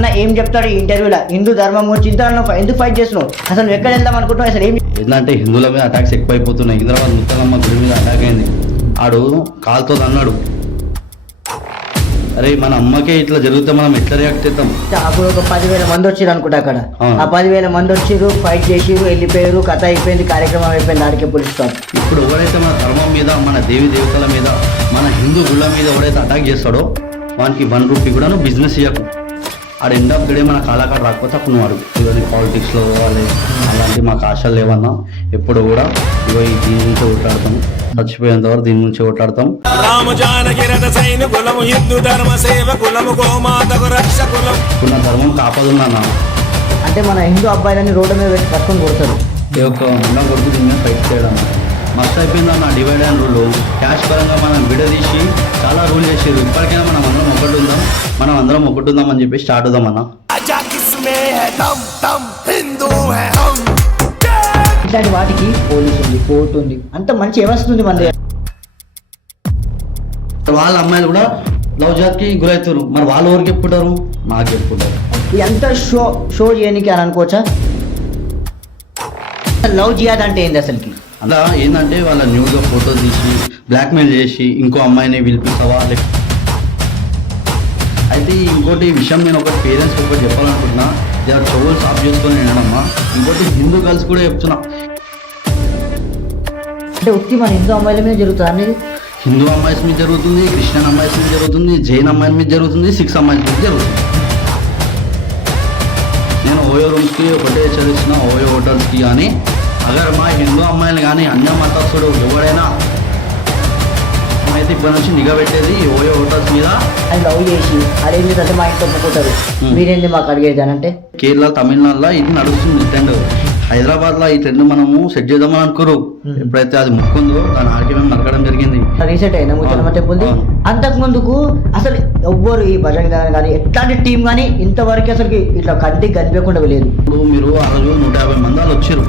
అన్న ఏం చెప్తాడు ఈ ఇంటర్వ్యూలో హిందూ ధర్మం గురించి ఇంత ఎందుకు ఫైట్ చేస్తున్నావు, అసలు నువ్వు ఎక్కడ వెళ్దాం అనుకుంటున్నావు, అసలు ఏం ఏంటంటే హిందువుల మీద అటాక్స్ ఎక్కువైపోతున్నాయి. హైదరాబాద్ ముత్తలమ్మ గుడి మీద అటాక్ అయింది, ఆడు కాలుతో అన్నాడు. అరే మన అమ్మకే ఇట్లా జరిగితే మనం ఎట్లా రియాక్ట్ చేద్దాం? అప్పుడు ఒక 10,000 మంది వచ్చారు అనుకుంటా అక్కడ. ఆ 10,000 మంది వచ్చిర్రు, ఫైట్ చేసిర్రు, వెళ్ళిపోయారు, కథ అయిపోయింది, కార్యక్రమం అయిపోయింది, ఆడికే పోలీస్తాం. ఇప్పుడు ఎవరైతే మన ధర్మం మీద, మన దేవి దేవతల మీద, మన హిందూ గుళ్ళ మీద ఎవరైతే అటాక్ చేస్తాడో వానికి 1 రూపీ కూడా నువ్వు బిజినెస్ ఇవ్వకు. ఆడ ఎండ్ ఆఫ్ ద డే మన కాలాకాడ రాకపోతే అప్పుడు నువ్వు అడుగు. ఇవన్నీ పాలిటిక్స్లో పోవాలి అలాంటి మాకు ఆశలు లేవన్నా. ఎప్పుడు కూడా ఇగో ఈ దీని నుంచి ఓట్లాడతాం, చచ్చిపోయేంత వరకు దీని నుంచి ఓట్లాడతాం. ఇప్పుడు నా ధర్మం కాపాదున్నా. అంటే మన హిందూ అబ్బాయిలని రోడ్డు మీద పెట్టి పట్టుకొని కొడతారు. ఏ ఒక్క ఉన్న కొడుకు దీని మీద ఫైట్ చేయడం మస్తు అయిపోయిందన్న. డివైడ్ అండ్ రూల్ క్యాష్ పరంగా మనం విడదీసి చాలా రూల్ చేసారు. ఇప్పటికైనా మనం అందరం ఒకటి ఉందాం అని చెప్పి స్టార్ట్ అవుదాం అన్న. ఇట్లాంటి వాటికి పోలీసు ఉంది, కోర్టు ఉంది, అంత మంచి వ్యవస్థ ఉంది మన దగ్గర. వాళ్ళ అమ్మాయిలు కూడా లవ్ జాత్కి గురవుతారు. మరి వాళ్ళు ఎవరికి చెప్పుకుంటారు? మాకు చెప్పుకుంటారు. ఎంత షో చేయడానికి అని అనుకోవచ్చా? లవ్ జియాద్ అంటే ఏంది అసలుకి? అలా ఏంటంటే వాళ్ళ న్యూడ్గా ఫోటో తీసి బ్లాక్మెయిల్ చేసి ఇంకో అమ్మాయిని పిలిపిస్తావా. అయితే ఇంకోటి విషయం నేను ఒక పేరెంట్స్కి ఒకటి చెప్పాలనుకుంటున్నా, జర చెవులు సాఫ్ చేసుకొని వినడమ్మా. ఇంకోటి హిందూ గర్ల్స్ కూడా చెప్తున్నా, అంటే ఉత్తి మన హిందూ అమ్మాయిల మీద జరుగుతుంది అనేది. హిందూ అమ్మాయిస్ మీద జరుగుతుంది, క్రిస్టియన్ అమ్మాయిస్ మీద జరుగుతుంది, జైన్ అమ్మాయిల మీద జరుగుతుంది, సిక్స్ అమ్మాయిల మీద జరుగుతుంది. నేను ఓయో రూమ్స్కి ఒకటే హెచ్చరిస్తున్నా, ఓయో హోటల్స్కి కానీ అగర్ మా హిందూ అమ్మాయిలు కానీ అన్య మతస్థుడు ఎవడైనా అయితే ఇప్పటి నుంచి నిఘా పెట్టేది ఓయో హోటల్స్ మీద. అది లవ్ చేసి అదేంటి అంటే మా ఇంట్లో ఒప్పుకుంటారు, మీరేంటి మాకు అడిగేది అని అంటే. కేరళ తమిళనాడులో ఇది నడుస్తుంది ట్రెండ్. హైదరాబాద్లో ఈ ట్రెండ్ మనము సెట్ చేద్దామని అనుకోరు. ఎప్పుడైతే అది ముక్కుందో దాని ఆడికి మేము నరకడం జరిగింది. రీసెంట్ అయినా ముచ్చలమ్మ టెంపుల్. అంతకు ముందుకు అసలు ఎవ్వరు ఈ భజన కానీ ఎట్లాంటి టీం కానీ ఇంతవరకు అసలు ఇట్లా కంటికి కనిపించకుండా వెళ్ళలేదు. ఇప్పుడు మీరు ఆ రోజు 150 మంది వాళ్ళు వచ్చారు.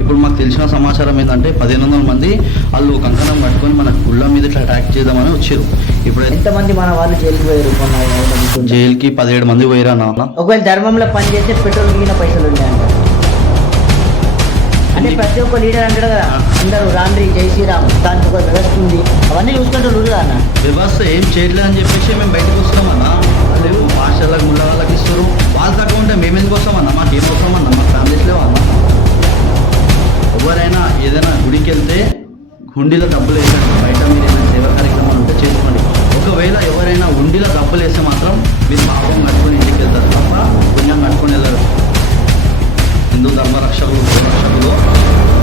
ఇప్పుడు మాకు తెలిసిన సమాచారం ఏంటంటే 1500 మంది వాళ్ళు కంకణం పట్టుకొని మన గుళ్ళ మీద ఇట్లా అటాక్ చేద్దామని వచ్చారు. ఇప్పుడు ఎంతమంది మన వాళ్ళు జైలుకి పోయారు? జైలుకి 17 మంది పోయారా నాన్న. ఒకవేళ ధర్మంలో పని చేస్తే పెట్రోల్ మిగిలిన పైసలు ఉంటాయంట. అంటే ప్రతి ఒక్క లీడర్ అంటాడు కదా, అందరూ రాండ్రి జై శ్రీరామ్, దానికి ఒక వ్యవస్థ ఉంది, అవన్నీ చూసుకుంటారు అన్న. వ్యవస్థ ఏం చేయట్లేదు అని చెప్పేసి మేము బయటకు వస్తామన్నా. వాళ్ళు భాషలకు ముళ్ళ వాళ్ళకి ఇస్తారు. వాళ్ళ తక్కువ ఉంటే మేము ఎందుకు వస్తామన్నా? మాకు ఏం వస్తామన్నా? మా ఫ్యామిలీస్ లేవు అన్న. ఎవరైనా ఏదైనా గుడికి వెళ్తే హుండీలో డబ్బులు వేసండి. బయట మీరు ఏదైనా సేవా కార్యక్రమాలు ఉంటే చేసుకోండి. ఒకవేళ ఎవరైనా హుండీలో డబ్బులు వేస్తే మాత్రం మీరు పాపం కట్టుకొని ఇంటికి వెళ్తారు తప్ప పుణ్యం కట్టుకొని వెళ్ళరు. హిందూ ధర్మ రక్షకులు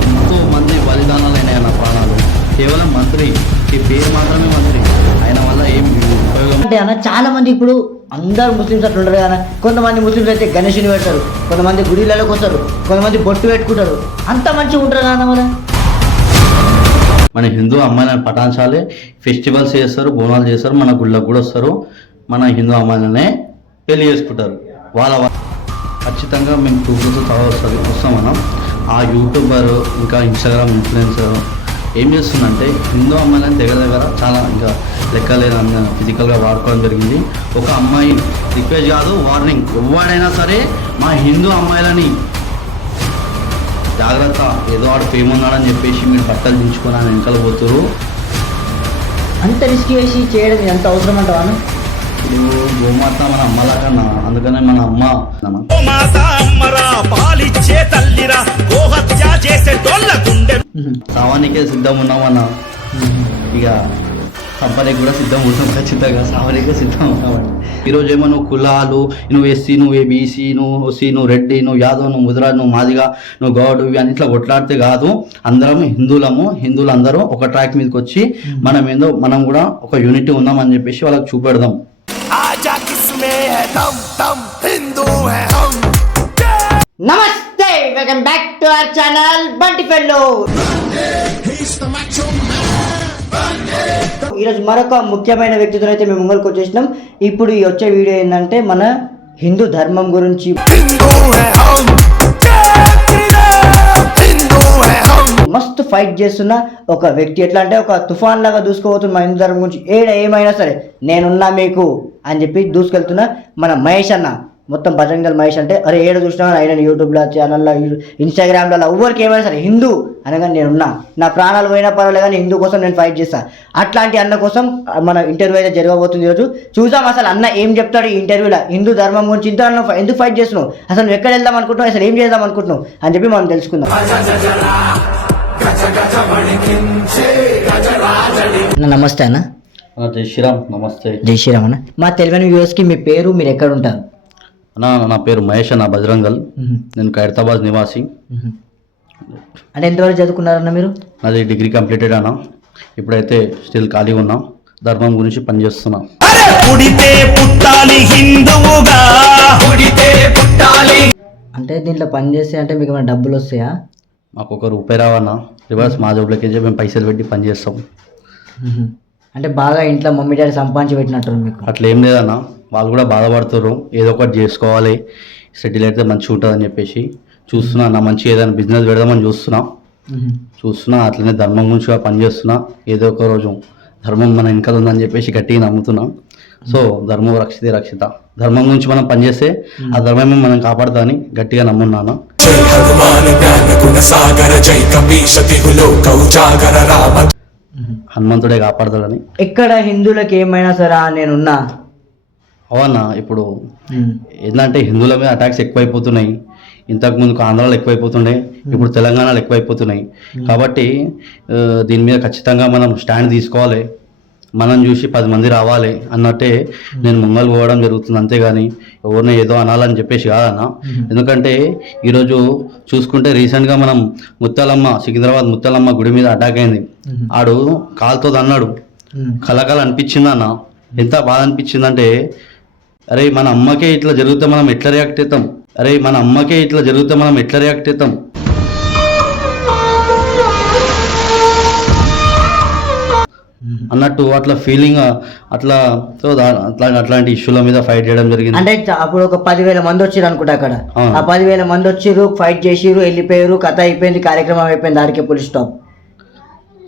ఎంతో మంది బలిదానాలు అయినాయి నా ప్రాణాలు. కేవలం మంత్రి ఈ పేరు మాత్రమే మంత్రి, ఆయన వల్ల ఏం ఉపయోగం అంటే అన్న. చాలా మంది ఇప్పుడు అందరు ముస్లిమ్స్ అట్లా ఉండరు కదా. కొంతమంది ముస్లిమ్స్ అయితే గణేషుని పెడతారు, కొంతమంది గుడిలలోకి వస్తారు, కొంతమంది బొట్టు పెట్టుకుంటారు. అంత మంచిగా ఉంటారు కదా మన మన హిందూ అమ్మాయిలను పటాన్చాలే ఫెస్టివల్స్ చేస్తారు, బోనాలు చేస్తారు, మన గుళ్ళకు కూడా వస్తారు. మన హిందూ అమ్మాయిలనే పెళ్లి చేసుకుంటారు. వాళ్ళ ఖచ్చితంగా మేము ప్రూఫ్తో వస్తామన్నా. ఆ యూట్యూబర్ ఇంకా ఇన్స్టాగ్రామ్ ఇన్ఫ్లుయెన్సర్ ఏం చేస్తుందంటే హిందూ అమ్మాయిలని దగ్గర చాలా ఇంకా లెక్కలేని ఫిజికల్గా వాడుకోవడం జరిగింది. ఒక అమ్మాయి రిక్వెస్ట్ కాదు, వార్నింగ్. ఎవడైనా సరే మా హిందూ అమ్మాయిలని జాగ్రత్త, ఏదో వాడు ఫేమ్ ఉన్నాడని చెప్పేసి మీరు బట్టలు దించుకొని ఆయన వెనకాల పోతురు. అంత రిస్క్ చేసి చేయడం ఎంత అవసరం అంటావా? ఇప్పుడు గోమాత మన అమ్మలాగా, అందుకనే మన అమ్మ సావానికే సిద్ధం ఉన్నామన్నా. ఇక సంపనికి కూడా సిద్ధం ఉంటాం, ఖచ్చితంగా సావనికే సిద్ధం ఉన్నామండి. ఈరోజు ఏమో నువ్వు కులాలు, నువ్వు ఎస్సీ, నువ్వు బీసీ, నువ్వు ఓసీ, నువ్వు రెడ్డి, నువ్వు యాదవ్, నువ్వు ముదిరాజ్, నువ్వు మాదిగా, నువ్వు గౌడ్, ఇవి అన్నిట్లో కొట్లాడితే కాదు. అందరం హిందువులు అందరూ ఒక ట్రాక్ మీదకి వచ్చి మనం కూడా ఒక యూనిటీ ఉందామని చెప్పేసి వాళ్ళకి చూపెడదాం. నమస్తే, welcome back to our channel Bunty fellow. ఈరోజు మరొక ముఖ్యమైన వ్యక్తితో అయితే మేము ముంగల్కి వచ్చేసినాం. ఇప్పుడు ఈ వచ్చే వీడియో ఏంటంటే మన హిందూ ధర్మం గురించి. మస్తు ఫైట్ చేస్తున్న ఒక వ్యక్తి. ఎట్లా అంటే ఒక తుఫాన్ లాగా దూసుకుపోతున్న మన హిందూ ధర్మం గురించి ఏమైనా సరే నేనున్నా మీకు అని చెప్పి దూసుకెళ్తున్నా మన మహేష్ అన్న. మొత్తం బజరంగ్ దళ్ మహేష్ అంటే అరే ఏడు చూసినా ఆయన యూట్యూబ్లో ఛానల్లో ఇన్స్టాగ్రామ్లో ఎవరికి ఏమైనా సరే హిందూ అనగా నేనున్నా, నా ప్రాణాలు పోయినా పర్వాలేదు కానీ హిందూ కోసం నేను ఫైట్ చేస్తాను. అట్లాంటి అన్న కోసం మన ఇంటర్వ్యూ అయితే జరగబోతుంది ఈరోజు. చూద్దాం అసలు అన్న ఏం చెప్తాడు ఈ ఇంటర్వ్యూలో. హిందూ ధర్మం గురించి ఇంత ఎందుకు ఫైట్ చేస్తున్నావు, అసలు నువ్వు ఎక్కడ వెళ్దాం అనుకుంటున్నావు, అసలు ఏం చేద్దాం అనుకుంటున్నావు అని చెప్పి మనం తెలుసుకుందాం. నమస్తే అన్న. జై శ్రీరామ్. నమస్తే. జై శ్రీరామ్ అన్న. మా తెలియని వ్యూవర్స్కి మీ పేరు, మీరు ఎక్కడ ఉంటారు? అన్న నా పేరు మహేష్ అన్న, బజరంగ్ దళ్. నేను ఖైరతాబాద్ నివాసి. అంటే ఎంతవరకు చదువుకున్నారన్న మీరు? నాది డిగ్రీ కంప్లీటెడ్ అన్న. ఇప్పుడైతే స్టిల్ ఖాళీగా ఉన్నా, ధర్మం గురించి పనిచేస్తున్నా. అంటే దీంట్లో పని చేస్తే అంటే మీకు ఏమైనా డబ్బులు వస్తాయా? మాకు ఒక రూపాయి రావన్నా, రివర్స్ మా జోబులకి మేము పైసలు పెట్టి పని చేస్తాం. అంటే బాగా ఇంట్లో మమ్మీ డాడీ సంపాదించి పెట్టినట్టు మీకు? అట్లా ఏం లేదన్న, వాళ్ళు కూడా బాధపడుతారు, ఏదో ఒకటి చేసుకోవాలి, సెటిల్ అయితే మంచిగా ఉంటుంది అని చెప్పేసి చూస్తున్నా అన్న. మంచిగా ఏదైనా బిజినెస్ పెడదామని చూస్తున్నా అట్లనే ధర్మం గురించి పనిచేస్తున్నా. ఏదో ఒక రోజు ధర్మం మన వెనకాల ఉందని చెప్పేసి గట్టిగా నమ్ముతున్నా. సో ధర్మం రక్షితే రక్షిత, ధర్మం గురించి మనం పనిచేస్తే ఆ ధర్మమే మనం కాపాడుతా అని గట్టిగా నమ్మున్నాను. హనుమంతుడే కాపాడతాడని. ఇక్కడ హిందువులకు ఏమైనా సరే నేనున్నా. అవునా, ఇప్పుడు ఏంటంటే హిందువుల మీద అటాక్స్ ఎక్కువైపోతున్నాయి. ఇంతకుముందు ఆంధ్రాలో ఎక్కువైపోతుండే, ఇప్పుడు తెలంగాణలో ఎక్కువైపోతున్నాయి. కాబట్టి దీని మీద ఖచ్చితంగా మనం స్టాండ్ తీసుకోవాలి. మనం చూసి 10 మంది రావాలి అన్నట్టే నేను ముంగలు పోవడం జరుగుతుంది. అంతేగాని ఎవరిని ఏదో అనాలని చెప్పేసి కాదన్న. ఎందుకంటే ఈరోజు చూసుకుంటే రీసెంట్గా మనం సికింద్రాబాద్ ముత్తాలమ్మ గుడి మీద అటాక్ అయింది. ఆడు కాలుతో అన్నాడు, కలకల అనిపించింది అన్న. ఎంత బాధ అనిపించిందంటే, అరే మన అమ్మకే ఇట్లా జరిగితే మనం ఎట్లా రియాక్ట్ అవుతాం, అన్నట్టు అట్లా ఫీలింగ్ అట్లాంటి ఇష్యూల మీద ఫైట్ చేయడం జరిగింది. అంటే అప్పుడు ఒక 10,000 మంది వచ్చారు అనుకుంటా అక్కడ. ఆ 10,000 మంది వచ్చిర్రు, ఫైట్ చేసిర్రు, వెళ్ళిపోయారు, కథ అయిపోయింది, కార్యక్రమం అయిపోయింది, దానికి పులి స్టాప్.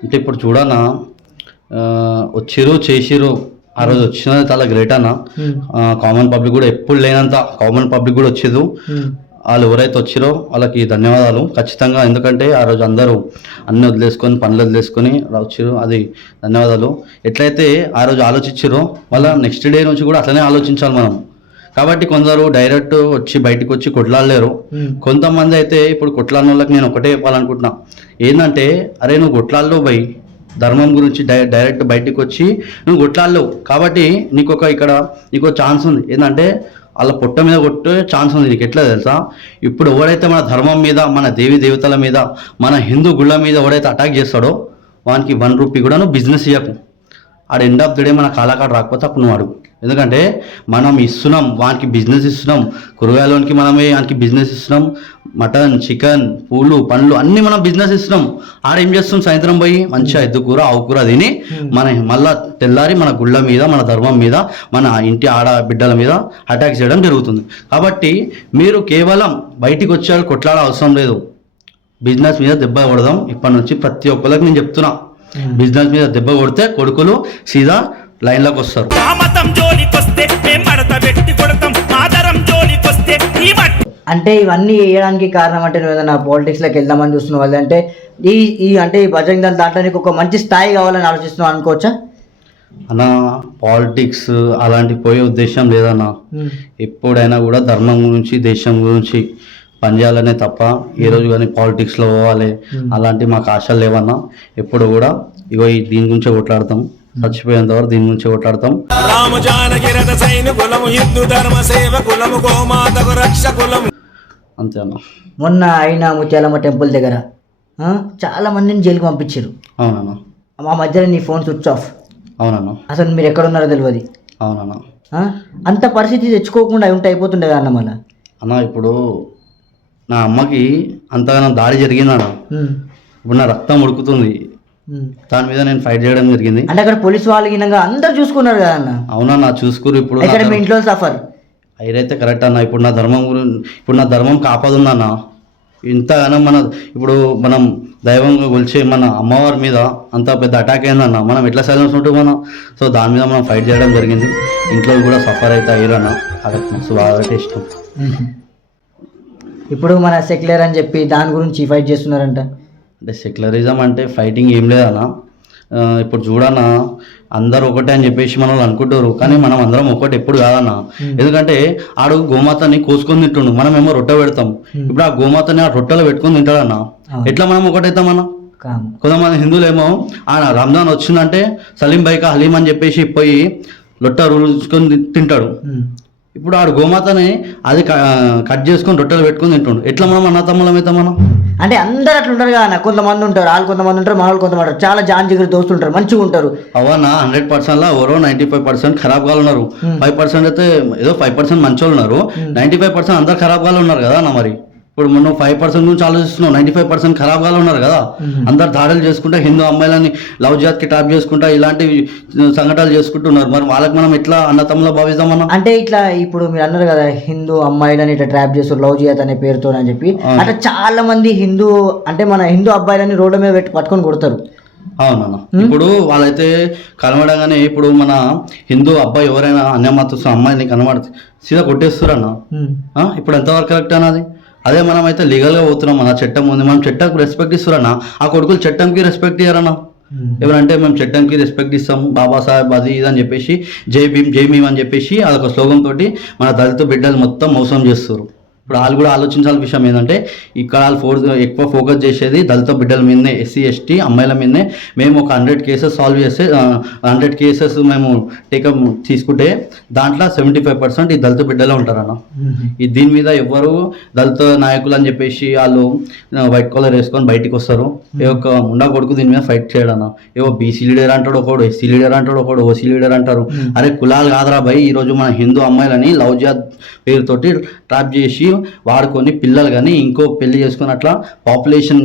అంటే ఇప్పుడు చూడనా, వచ్చిర్రు చేసిర్రు, ఆ రోజు వచ్చినది చాలా గ్రేట్ అన్న. కామన్ పబ్లిక్ కూడా ఎప్పుడు లేనంత కామన్ పబ్లిక్ కూడా వచ్చేది. వాళ్ళు ఎవరైతే వచ్చిరో వాళ్ళకి ధన్యవాదాలు ఖచ్చితంగా. ఎందుకంటే ఆ రోజు అందరూ అన్ని వదిలేసుకొని పనులు వదిలేసుకొని వచ్చిర్రు, అది ధన్యవాదాలు. ఎట్లయితే ఆ రోజు ఆలోచించారో వాళ్ళ నెక్స్ట్ డే నుంచి కూడా అట్లనే ఆలోచించాలి మనం. కాబట్టి కొందరు డైరెక్ట్ వచ్చి బయటకు వచ్చి కొట్లాడలేరు. కొంతమంది అయితే ఇప్పుడు కొట్లాడిన వాళ్ళకి నేను ఒకటే చెప్పాలనుకుంటున్నా, ఏంటంటే అరే నువ్వు కొట్లాడలో పోయి ధర్మం గురించి డైరెక్ట్ బయటకు వచ్చి నువ్వు కొట్లాడలేవు. కాబట్టి నీకు ఛాన్స్ ఉంది, ఏంటంటే వాళ్ళ పొట్ట మీద కొట్టే ఛాన్స్ ఉంది. నీకు ఎట్లా తెలుసా, ఇప్పుడు ఎవడైతే మన ధర్మం మీద, మన దేవి దేవతల మీద, మన హిందూ గుళ్ళ మీద ఎవడైతే అటాక్ చేస్తాడో వానికి 1 రూపీ కూడా నువ్వు బిజినెస్ ఇవ్వకు. ఆడ ఎండ్ ఆఫ్ ది డే మన కాలాకాడ రాకపోతే అప్పుడు నువ్వు అడుగు. ఎందుకంటే మనం ఇస్తున్నాం, వానికి బిజినెస్ ఇస్తున్నాం, కూరగాయలోనికి మనమే వానికి బిజినెస్ ఇస్తున్నాం, మటన్, చికెన్, పూలు, పండ్లు అన్నీ మనం బిజినెస్ ఇస్తున్నాం. ఆడేం చేస్తాం, సాయంత్రం పోయి మంచిగా ఎద్దుకూర, ఆవుకూర తిని మన మళ్ళా తెల్లారి మన గుళ్ళ మీద, మన ధర్మం మీద, మన ఇంటి ఆడబిడ్డల మీద అటాక్ చేయడం జరుగుతుంది. కాబట్టి మీరు కేవలం బయటికి వచ్చారు కొట్లాడ అవసరం లేదు, బిజినెస్ మీద దెబ్బ కొడదాం. ఇప్పటి నుంచి ప్రతి ఒక్కరికి నేను చెప్తున్నా, బిజినెస్ మీద దెబ్బ కొడితే కొడుకులు సీదా లైన్లోకి వస్తారు. అంటే ఇవన్నీ వేయడానికి కారణం అంటే నువ్వు ఏదైనా పాలిటిక్స్లోకి వెళ్దామని చూస్తున్నావు వాళ్ళు, అంటే ఈ బజరంగ్ దళ్ దాంట్లో నీకు ఒక మంచి స్థాయి కావాలని ఆలోచిస్తున్నావు అనుకోవచ్చా అన్న? పాలిటిక్స్ అలాంటి పోయే ఉద్దేశం లేదన్న. ఎప్పుడైనా కూడా ధర్మం గురించి, దేశం గురించి పనిచేయాలనే తప్ప ఏ రోజు కానీ పాలిటిక్స్లో పోవాలి అలాంటి మాకు ఆశలు లేవన్నా. ఎప్పుడు కూడా దీని గురించే కొట్లాడతాం, చచ్చిపోయేంత వరకు దీని గురించి కొట్లాడతాం. అంతే అన్న. మొన్న అయినా ముత్యాలమ్మ టెంపుల్ దగ్గర చాలా మందిని జైలుకి పంపించారు. అవునన్నా. మా మధ్యలో నీ ఫోన్ స్విచ్ ఆఫ్. అవునన్నా. అసలు మీరు ఎక్కడ ఉన్నారో తెలియదు. అవునన్నా. అంత పరిస్థితి తెచ్చుకోకుండా ఉంటే అయిపోతుండే కదా అన్న. మళ్ళీ అన్న ఇప్పుడు నా అమ్మకి అంతగానో దాడి జరిగిందన్న. ఇప్పుడు నా రక్తం ఉడుకుతుంది, దాని మీద నేను ఫైట్ చేయడం జరిగింది. అంటే అక్కడ పోలీసు వాళ్ళు అందరు చూసుకున్నారు కదా అన్న. అవునన్నా, చూసుకురు. ఇప్పుడు మీ ఇంట్లో సఫర్ అయితే కరెక్ట్ అన్న. ఇప్పుడు నా ధర్మం కాపాదుందన్న. ఇంతగానో ఇప్పుడు మనం దైవంగా కొలిచే మన అమ్మవారి మీద అంత పెద్ద అటాక్ అయిందన్న మనం ఎట్లా సైలెన్స్ ఉంటుంది మనం. సో దాని మీద మనం ఫైట్ చేయడం జరిగింది. ఇంట్లో కూడా సఫర్ అయితే అయ్యారన్న, అదొక మస్తు బాగా ఇష్టం. ఇప్పుడు మన సెక్యులర్ అని చెప్పి దాని గురించి ఫైట్ చేస్తున్నారంట. అంటే సెక్యులరిజం అంటే ఫైటింగ్ ఏం లేదన్న. ఇప్పుడు చూడన్న, అందరూ ఒకటే అని చెప్పేసి మనం అనుకుంటారు, కానీ మనం అందరం ఒకటి ఎప్పుడు కాదన్న. ఎందుకంటే ఆడు గోమాతని కోసుకొని తింటుండు, మనం ఏమో రొట్టె పెడతాం. ఇప్పుడు ఆ గోమాతని ఆ రొట్టెలో పెట్టుకొని తింటాడన్న. ఎట్లా మనం ఒకటైతామన్నా? కొంతమంది హిందువులు ఏమో రంజాన్ వచ్చిందంటే సలీం బైకా హలీం అని చెప్పేసి పోయి రొట్టె రుచుకొని తింటాడు. ఇప్పుడు ఆడు గోమాతని అది కట్ చేసుకొని రొట్టెలు పెట్టుకొని తింటుండు. ఎట్లా మనం అన్న తమ్ములం అయితే మనం? అంటే అందరు అట్లా ఉంటారు కదా, కొంతమంది ఉంటారు, వాళ్ళు కొంతమంది ఉంటారు, మన వాళ్ళు కొంతమంది ఉంటారు, చాలా జాన్ జిగురు దోస్తులు ఉంటారు, మంచిగా ఉంటారు. అవన్నా 100% ఎవరో 95% ఖరాబ్ గా ఉన్నారు. 5% అయితే ఏదో 5% మంచి వాళ్ళు ఉన్నారు. 95% అందరు ఖరాబ్ గా ఉన్నారు కదా అన్న. మరి ఇప్పుడు మనం 5% నుంచి ఆలోచిస్తున్నాం, 95% ఖరాబ్ గా ఉన్నారు కదా. అందరు దాడులు చేసుకుంటా హిందూ అమ్మాయిలని లవ్ జాత్ కి టాప్ చేసుకుంటా ఇలాంటి సంఘటనలు చేసుకుంటున్నారు. మరి వాళ్ళకి మనం ఎట్లా అన్నతమ్ములా భావిస్తామన్నా? అంటే ఇట్లా ఇప్పుడు మీరు అన్నారు కదా హిందూ అమ్మాయిలని ఇట్లా ట్రాప్ చేస్తారు లవ్ జాత్ అనే పేరుతో అని చెప్పి, అట్లా చాలా మంది హిందూ అంటే మన హిందూ అబ్బాయిలని రోడ్డు మీద పట్టుకొని కొడతారు. అవునన్నా. ఇప్పుడు వాళ్ళైతే కనబడగానే ఇప్పుడు మన హిందూ అబ్బాయి ఎవరైనా అన్యమతస్తు అమ్మాయిని కనబడితే సీదా కొట్టేస్తారన్న. ఇప్పుడు ఎంతవరకు కరెక్ట్ అన్నది? అదే మనం అయితే లీగల్గా పోతున్నాం, మన చట్టం ఉంది, మనం చట్టంకి రెస్పెక్ట్ ఇస్తారన్నా. ఆ కొడుకులు చట్టంకి రెస్పెక్ట్ ఇయ్యారన్నా. ఎవరంటే మేము చట్టంకి రెస్పెక్ట్ ఇస్తాం, బాబాసాహెబ్ అది ఇది అని చెప్పేసి జై భీమ్ జై భీమ్ అని చెప్పేసి అదొక స్లోగన్ తోటి మన దళిత బిడ్డలు మొత్తం మోసం చేస్తారు. ఇప్పుడు వాళ్ళు కూడా ఆలోచించాల్సిన విషయం ఏంటంటే ఇక్కడ వాళ్ళు ఎక్కువ ఫోకస్ చేసేది దళిత బిడ్డల మీదనే, ఎస్సీ ఎస్టీ అమ్మాయిల మీదనే. మేము ఒక 100 కేసెస్ సాల్వ్ చేస్తే 100 కేసెస్ మేము టేకప్ తీసుకుంటే దాంట్లో 75% ఈ దళిత బిడ్డలే ఉంటారన్న. ఈ దీని మీద ఎవ్వరు దళిత నాయకులు అని చెప్పేసి వాళ్ళు వైట్ కాలర్ వేసుకొని బయటికి వస్తారు. ఏ ఒక్క ఉండా కొడుకు దీని మీద ఫైట్ చేయడన్న. ఏవో బీసీ లీడర్ అంటాడు ఒకడు, ఎస్సీ లీడర్ అంటాడు ఒకడు, ఓసీ లీడర్ అంటారు. అరే కులాలు కాదురా భయ్, ఈరోజు మన హిందూ అమ్మాయిలని లవ్ జాత్ పేరుతోటి ట్రాప్ చేసి వాడుకొని పిల్లలు కానీ ఇంకో పెళ్లి చేసుకొని అట్లా పాపులేషన్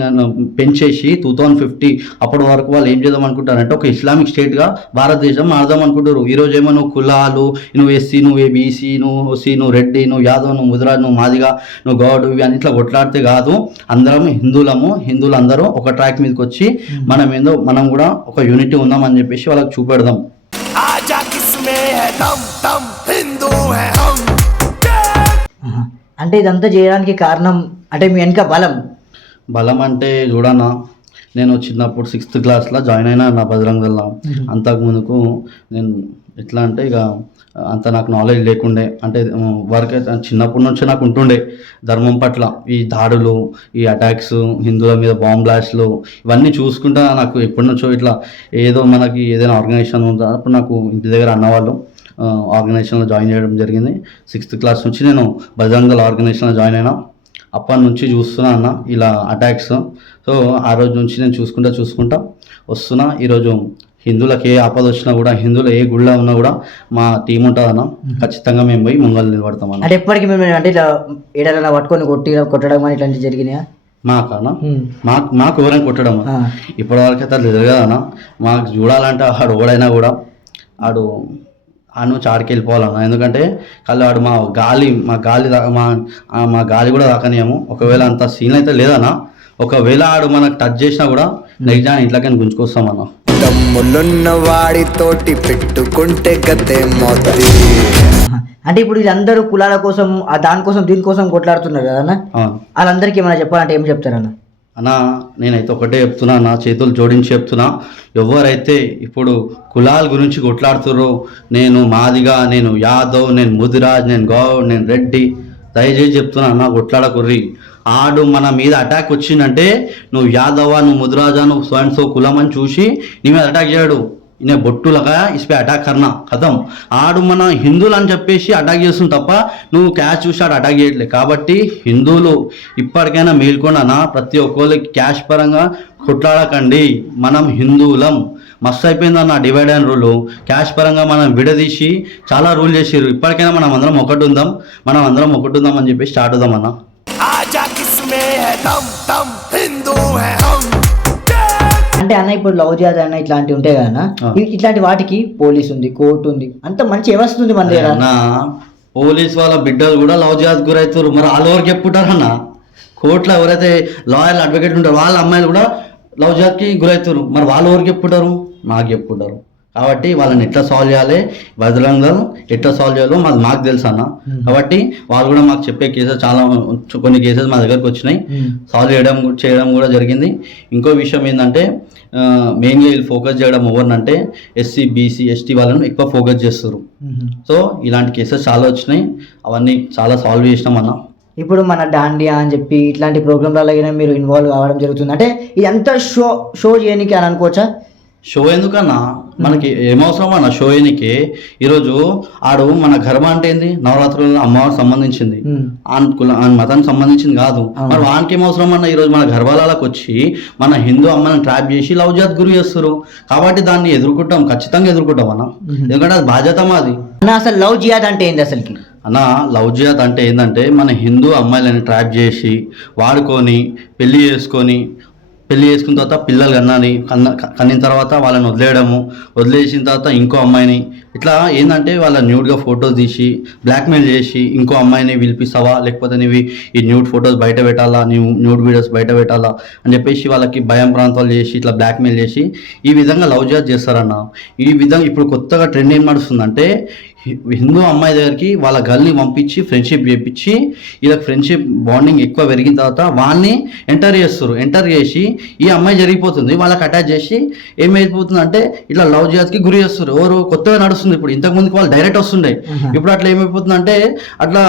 పెంచేసి 2050 అప్పటి వరకు వాళ్ళు ఏం చేద్దాం అనుకుంటారంటే ఒక ఇస్లామిక్ స్టేట్గా భారతదేశం మారదాం అనుకుంటారు. ఈరోజు ఏమో నువ్వు కులాలు, నువ్వు ఎస్సీ, నువ్వు బీసీ, నువ్వు ఓసీ, నువ్వు రెడ్డి, నువ్వు యాదవ్, నువ్వు ముదిరాజ్, నువ్వు మాదిగా, నువ్వు గౌడ్, ఇవి అని ఇట్లా కొట్లాడితే కాదు. అందరం హిందువులు అందరూ ఒక ట్రాక్ మీదకి వచ్చి మనం కూడా ఒక యూనిటీ ఉందామని చెప్పేసి వాళ్ళకి చూపెడదాం. అంటే ఇదంతా చేయడానికి కారణం అంటే మీ వెనక బలం అంటే చూడన్నా, నేను చిన్నప్పుడు 6th క్లాస్లో జాయిన్ అయినా నా బజరంగ దళ. అంతకుముందుకు నేను ఎట్లా అంటే ఇక అంత నాకు నాలెడ్జ్ లేకుండే. అంటే వర్క్ అయితే చిన్నప్పటి నుంచే నాకు ఉంటుండే ధర్మం పట్ల. ఈ దాడులు, ఈ అటాక్స్, హిందువుల మీద బాంబ్ బ్లాస్ట్లు ఇవన్నీ చూసుకుంటా నాకు ఎప్పటి నుంచో ఇట్లా ఏదో మనకి ఏదైనా ఆర్గనైజేషన్ ఉందా అప్పుడు నాకు ఇంటి దగ్గర అన్నవాళ్ళు ఆర్గనైజేషన్లో జాయిన్ చేయడం జరిగింది. 6th క్లాస్ నుంచి నేను బజరంగ దళ ఆర్గనైజేషన్లో జాయిన్ అయినా. అప్పటి నుంచి చూస్తున్నా అన్న ఇలా అటాక్స్. సో ఆ రోజు నుంచి నేను చూసుకుంటా వస్తున్నా. ఈరోజు హిందువులకు ఏ ఆపద వచ్చినా కూడా, హిందువులు ఏ గుళ్ళ ఉన్నా కూడా మా టీం ఉంటుందన్న. ఖచ్చితంగా మేము పోయి ముంగలు నిలబడతాం అన్న. అంటే ఎప్పటికీ మేము అంటే ఇట్లా ఏడాదైనా పట్టుకొని కొట్టడం అని ఇట్లాంటివి జరిగినాయా? మాకన్నా మాకు ఎవరైనా కొట్టడం ఇప్పటివరకు అయితే అది జరగదన్న. మాకు చూడాలంటే ఆడు ఓడైనా కూడా ఆడు నుంచి ఆడికి వెళ్ళిపోవాలన్న. ఎందుకంటే కళ్ళు ఆడు మా గాలి కూడా తాకనియము. ఒకవేళ అంత సీన్ అయితే లేదన్నా. ఒకవేళ ఆడు మనకు టచ్ చేసినా కూడా నెక్స్ట్ దాని ఇంట్లోకి గుంజుకొస్తామన్నా. తమ్ములున్న వాడితోటి పెట్టుకుంటే గతే మోతది. అంటే ఇప్పుడు వీళ్ళందరూ కులాల కోసం దానికోసం దీనికోసం కొట్లాడుతున్నారు కదన్నా, వాళ్ళందరికీ ఏమైనా చెప్పాలంటే ఏం చెప్తారన్న? అన్నా నేనైతే ఒకటే చెప్తున్నా, నా చేతులు జోడించి చెప్తున్నా, ఎవరైతే ఇప్పుడు కులాల గురించి కొట్లాడుతుర్రో, నేను మాదిగా, నేను యాదవ్, నేను ముదిరాజ్, నేను గౌడ్, నేను రెడ్డి, దయచేసి చెప్తున్నా అన్న కొట్లాడకుర్రి. ఆడు మన మీద అటాక్ వచ్చిందంటే నువ్వు యాదవా, నువ్వు ముదిరాజా, నువ్వు సో అండ్ సో కులం అని చూసి నీ మీద అటాక్ చేయడు. ఇనే బొట్టులగా ఇస్పే అటాక్ కర్నా కథం. ఆడు మన హిందువులు అని చెప్పేసి అటాక్ చేస్తుంది తప్ప నువ్వు క్యాష్ చూసి ఆడు అటాక్ చేయట్లేదు. కాబట్టి హిందువులు ఇప్పటికైనా మేల్కొండనా, ప్రతి ఒక్కరికి క్యాష్ పరంగా కొట్లాడకండి. మనం హిందువులం. మస్తు అయిపోయిందన్న డివైడ్ అండ్ రూల్. క్యాష్ పరంగా మనం విడదీసి చాలా రూల్ చేసిర్రు. ఇప్పటికైనా మనం అందరం ఒకటి ఉందాం అని చెప్పేసి స్టార్ట్ అవుదాం అన్న. అంటే అన్న ఇప్పుడు లవ్ జిహాద్ అన్న ఇట్లాంటివి ఉంటాయి కదా, ఇట్లాంటి వాటికి పోలీస్ ఉంది, కోర్టు ఉంది, అంత మంచి వ్యవస్థ ఉంది మన దగ్గర. పోలీస్ వాళ్ళ బిడ్డలు కూడా లవ్ జిహాద్ గురవుతారు. మరి వాళ్ళ వరకు చెప్పుంటారన్న. కోర్టులో ఎవరైతే లాయర్లు అడ్వకేట్లు ఉంటారో వాళ్ళ అమ్మాయిలు కూడా లవ్ జిహాద్కి గురవుతారు. మరి వాళ్ళు ఎవరికి చెప్పుకుంటారు? మాకు చెప్పుకుంటారు. కాబట్టి వాళ్ళని ఎట్లా సాల్వ్ చేయాలి, బజరంగ దళ్ ఎట్లా సాల్వ్ చేయాలో మాకు తెలుసు అన్న. కాబట్టి వాళ్ళు కూడా మాకు చెప్పే కేసెస్ చాలా కొన్ని కేసెస్ మా దగ్గరకు వచ్చినాయి, సాల్వ్ చేయడం కూడా జరిగింది. ఇంకో విషయం ఏంటంటే మెయిన్గా వీళ్ళు ఫోకస్ చేయడం ఎవరినంటే ఎస్సీ బీసీ ఎస్టీ వాళ్ళని ఎక్కువ ఫోకస్ చేస్తారు. సో ఇలాంటి కేసెస్ చాలా వచ్చినాయి, అవన్నీ చాలా సాల్వ్ చేసినాం అన్న. ఇప్పుడు మన డాండియా అని చెప్పి ఇట్లాంటి ప్రోగ్రాంలలో మీరు ఇన్వాల్వ్ కావడం జరుగుతుంది, అంటే ఇదంతా షో చేయడానికి అని అనుకోవచ్చా? షో ఎందుకన్నా, మనకి ఏమవసరం అన్న షో చేయనికి? ఈరోజు ఆడు మన గర్భ అంటే ఏంది, నవరాత్రుల అమ్మవారికి సంబంధించింది, ఆ మతానికి సంబంధించింది కాదు. మరి వానికి ఏమవసరం అన్న? ఈరోజు మన గర్భాలకు వచ్చి మన హిందూ అమ్మని ట్రాప్ చేసి లవ్ జిహాద్ గురి చేస్తారు. కాబట్టి దాన్ని ఎదుర్కొంటాం, ఖచ్చితంగా ఎదుర్కొంటాం అన్న, ఎందుకంటే అది బాధ్యత మాది. అన్న అసలు లవ్ జిహాద్ అంటే ఏంది అసలుకి? అన్న లవ్ జిహాద్ అంటే ఏంటంటే మన హిందూ అమ్మాయిలని ట్రాప్ చేసి వాడుకొని పెళ్లి చేసుకున్న తర్వాత పిల్లలు కన్నిన తర్వాత వాళ్ళని వదిలేసిన తర్వాత ఇంకో అమ్మాయిని ఇట్లా ఏంటంటే వాళ్ళ న్యూడ్గా ఫొటోస్ తీసి బ్లాక్మెయిల్ చేసి ఇంకో అమ్మాయిని పిలిపిస్తావా, లేకపోతే నీవి ఈ న్యూడ్ ఫొటోస్ బయట పెట్టాలా, నీవు న్యూడ్ వీడియోస్ బయట పెట్టాలా అని చెప్పేసి వాళ్ళకి భయం ప్రాంతాలు చేసి ఇట్లా బ్లాక్మెయిల్ చేసి ఈ విధంగా లవ్ జిహాద్ చేస్తారన్న. ఈ విధంగా ఇప్పుడు కొత్తగా ట్రెండ్ ఏం నడుస్తుందంటే హిందూ అమ్మాయి దగ్గరికి వాళ్ళ గర్ల్ని పంపించి ఫ్రెండ్షిప్ చేయించి వీళ్ళకి ఫ్రెండ్షిప్ బాండింగ్ ఎక్కువ పెరిగిన తర్వాత వాళ్ళని ఎంటర్ చేసి ఈ అమ్మాయి జరిగిపోతుంది, వాళ్ళకి అటాచ్ చేసి ఏమైపోతుంది అంటే ఇట్లా లవ్ జిహాద్కి గురి చేస్తారు. ఎవరు కొత్తగా నడుస్తుంది ఇప్పుడు, ఇంతకుముందుకు వాళ్ళు డైరెక్ట్ వస్తుండే, ఇప్పుడు అట్లా ఏమైపోతుంది అంటే అట్లా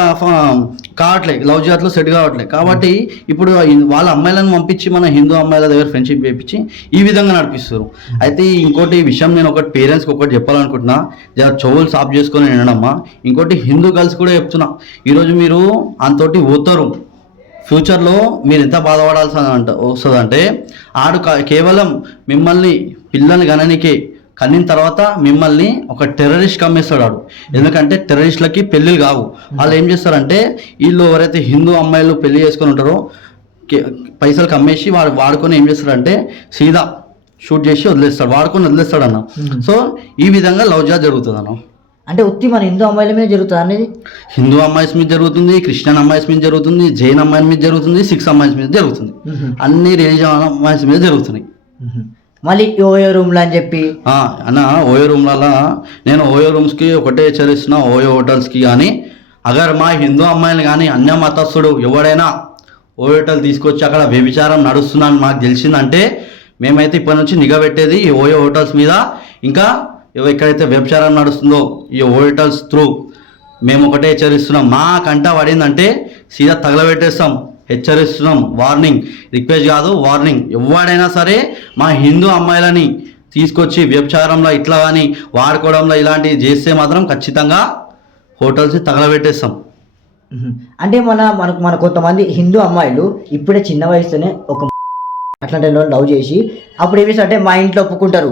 కావట్లేదు, లవ్ జిహాద్లో సెట్ కావట్లేదు. కాబట్టి ఇప్పుడు వాళ్ళ అమ్మాయిలను పంపించి మన హిందూ అమ్మాయిల దగ్గర ఫ్రెండ్షిప్ చేయించి ఈ విధంగా నడిపిస్తారు. అయితే ఇంకోటి విషయం నేను ఒకటి పేరెంట్స్కి ఒకటి చెప్పాలనుకుంటున్నా, జర చెవులు సాఫ్ చేసుకొని వినడమ్మా. ఇంకోటి హిందూ గర్ల్స్ కూడా చెప్తున్నా, ఈరోజు మీరు అంతోటి పోతారు, ఫ్యూచర్లో మీరు ఎంత బాధపడాల్సి వస్తుందంటే ఆడు కేవలం మిమ్మల్ని పిల్లల్ని కన్నిన తర్వాత మిమ్మల్ని ఒక టెర్రరిస్ట్ కమ్మేస్తాడు ఆడు. ఎందుకంటే టెర్రరిస్టులకి పెళ్ళిళ్ళు కావు, వాళ్ళు ఏం చేస్తారంటే వీళ్ళు ఎవరైతే హిందూ అమ్మాయిలు పెళ్లి చేసుకొని ఉంటారో పైసలు కమ్మేసి వాడుకొని ఏం చేస్తారంటే సీదా షూట్ చేసి వదిలేస్తాడు అన్న. సో ఈ విధంగా లవ్ జిహాద్ జరుగుతుంది అన్న. అంటే ఉత్తి మన హిందూ అమ్మాయిల మీద జరుగుతుంది అనేది? హిందూ అమ్మాయిస్ మీద జరుగుతుంది, క్రిస్టియన్ అమ్మాయిస్ మీద జరుగుతుంది, జైన్ అమ్మాయిల మీద జరుగుతుంది, సిక్స్ అమ్మాయిస్ మీద జరుగుతుంది, అన్ని రిలీజియన్ అమ్మాయిస్ మీద జరుగుతున్నాయి. మళ్ళీ ఓయో రూమ్లు అని చెప్పి అన్న ఓయో రూమ్లలో నేను ఓయో రూమ్స్కి ఒకటే హెచ్చరిస్తున్నా, ఓయో హోటల్స్కి కానీ అగర్ మా హిందూ అమ్మాయిలు కానీ అన్య మతస్థుడు ఎవడైనా ఓయో హోటల్ తీసుకొచ్చి అక్కడ వ్యభిచారం నడుస్తుందని మాకు తెలిసిందంటే మేమైతే ఇప్పటి నుంచి నిఘా పెట్టేది ఈ ఓయో హోటల్స్ మీద. ఇంకా ఎక్కడైతే వ్యభిచారం నడుస్తుందో ఈ హోటల్స్ త్రూ మేము ఒకటే హెచ్చరిస్తున్నాం, మా కంట పడిందంటే సీదా తగలబెట్టేస్తాం, హెచ్చరిస్తున్నాం. వార్నింగ్, రిక్వెస్ట్ కాదు వార్నింగ్. ఎవడైనా సరే మా హిందూ అమ్మాయిలని తీసుకొచ్చి వ్యభిచారంలో ఇట్లా కానీ వాడుకోవడంలో ఇలాంటివి చేస్తే మాత్రం ఖచ్చితంగా హోటల్స్ తగలబెట్టేస్తాం. అంటే మన కొంతమంది హిందూ అమ్మాయిలు ఇప్పుడే చిన్న వయసులోనే ఒక అట్లాంటి లవ్ చేసి అప్పుడు ఏమి అంటే మా ఇంట్లో ఒప్పుకుంటారు.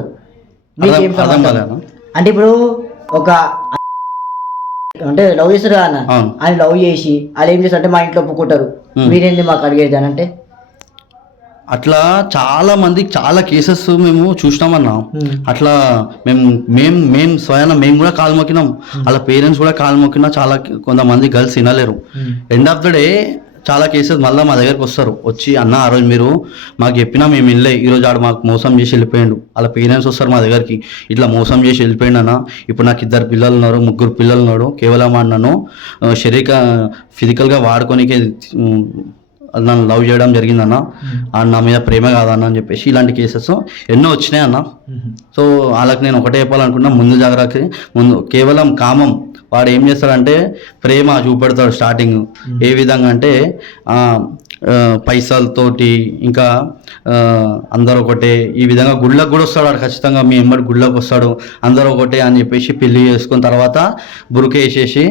అంటే ఇప్పుడు ఒక అంటే లవ్ చేస్తారు కదా అన్న, ఆయన లవ్ చేసి వాళ్ళు ఏం చేస్తారు అంటే మా ఇంట్లో ఒప్పుకుంటారు, మీరేంది మాకు అడిగేది అని అంటే అట్లా చాలా మందికి చాలా కేసెస్ మేము చూసినామన్నా. అట్లా మేము స్వయాన మేము కూడా కాలు మొక్కినాం, వాళ్ళ పేరెంట్స్ కూడా కాలు మొక్కినా. చాలా కొంతమంది గర్ల్స్ వినలేరు. ఎండ్ ఆఫ్ ద డే చాలా కేసెస్ మళ్ళీ మా దగ్గరకు వచ్చి అన్న ఆ రోజు మీరు మాకు చెప్పినా మేము వెళ్ళే, ఈరోజు ఆడు మాకు మోసం చేసి వెళ్ళిపోయాడు. వాళ్ళ పేరెంట్స్ వస్తారు మా దగ్గరికి, ఇట్లా మోసం చేసి వెళ్ళిపోయాడు అన్న, ఇప్పుడు నాకు 2 పిల్లలు ఉన్నారు, 3 పిల్లలు ఉన్నారు, కేవలం నన్ను ఫిజికల్గా వాడుకోనికే నన్ను లవ్ చేయడం జరిగిందన్న, నా మీద ప్రేమ కాదన్న అని చెప్పేసి ఇలాంటి కేసెస్ ఎన్నో వచ్చినాయి అన్న. సో వాళ్ళకి నేను ఒకటే చెప్పాలనుకున్నా, ముందు జాగ్రత్త, కేవలం కామం. వాడు ఏం చేస్తాడంటే ప్రేమ చూపెడతాడు స్టార్టింగ్, ఏ విధంగా అంటే పైసలతోటి, ఇంకా అందరూ ఒకటే, ఈ విధంగా గుళ్ళకు కూడా వస్తాడు వాడు ఖచ్చితంగా, మీ ఎమ్మడి గుళ్ళకు వస్తాడు, అందరూ ఒకటే అని చెప్పేసి పెళ్లి చేసుకున్న తర్వాత బురుకేసేసి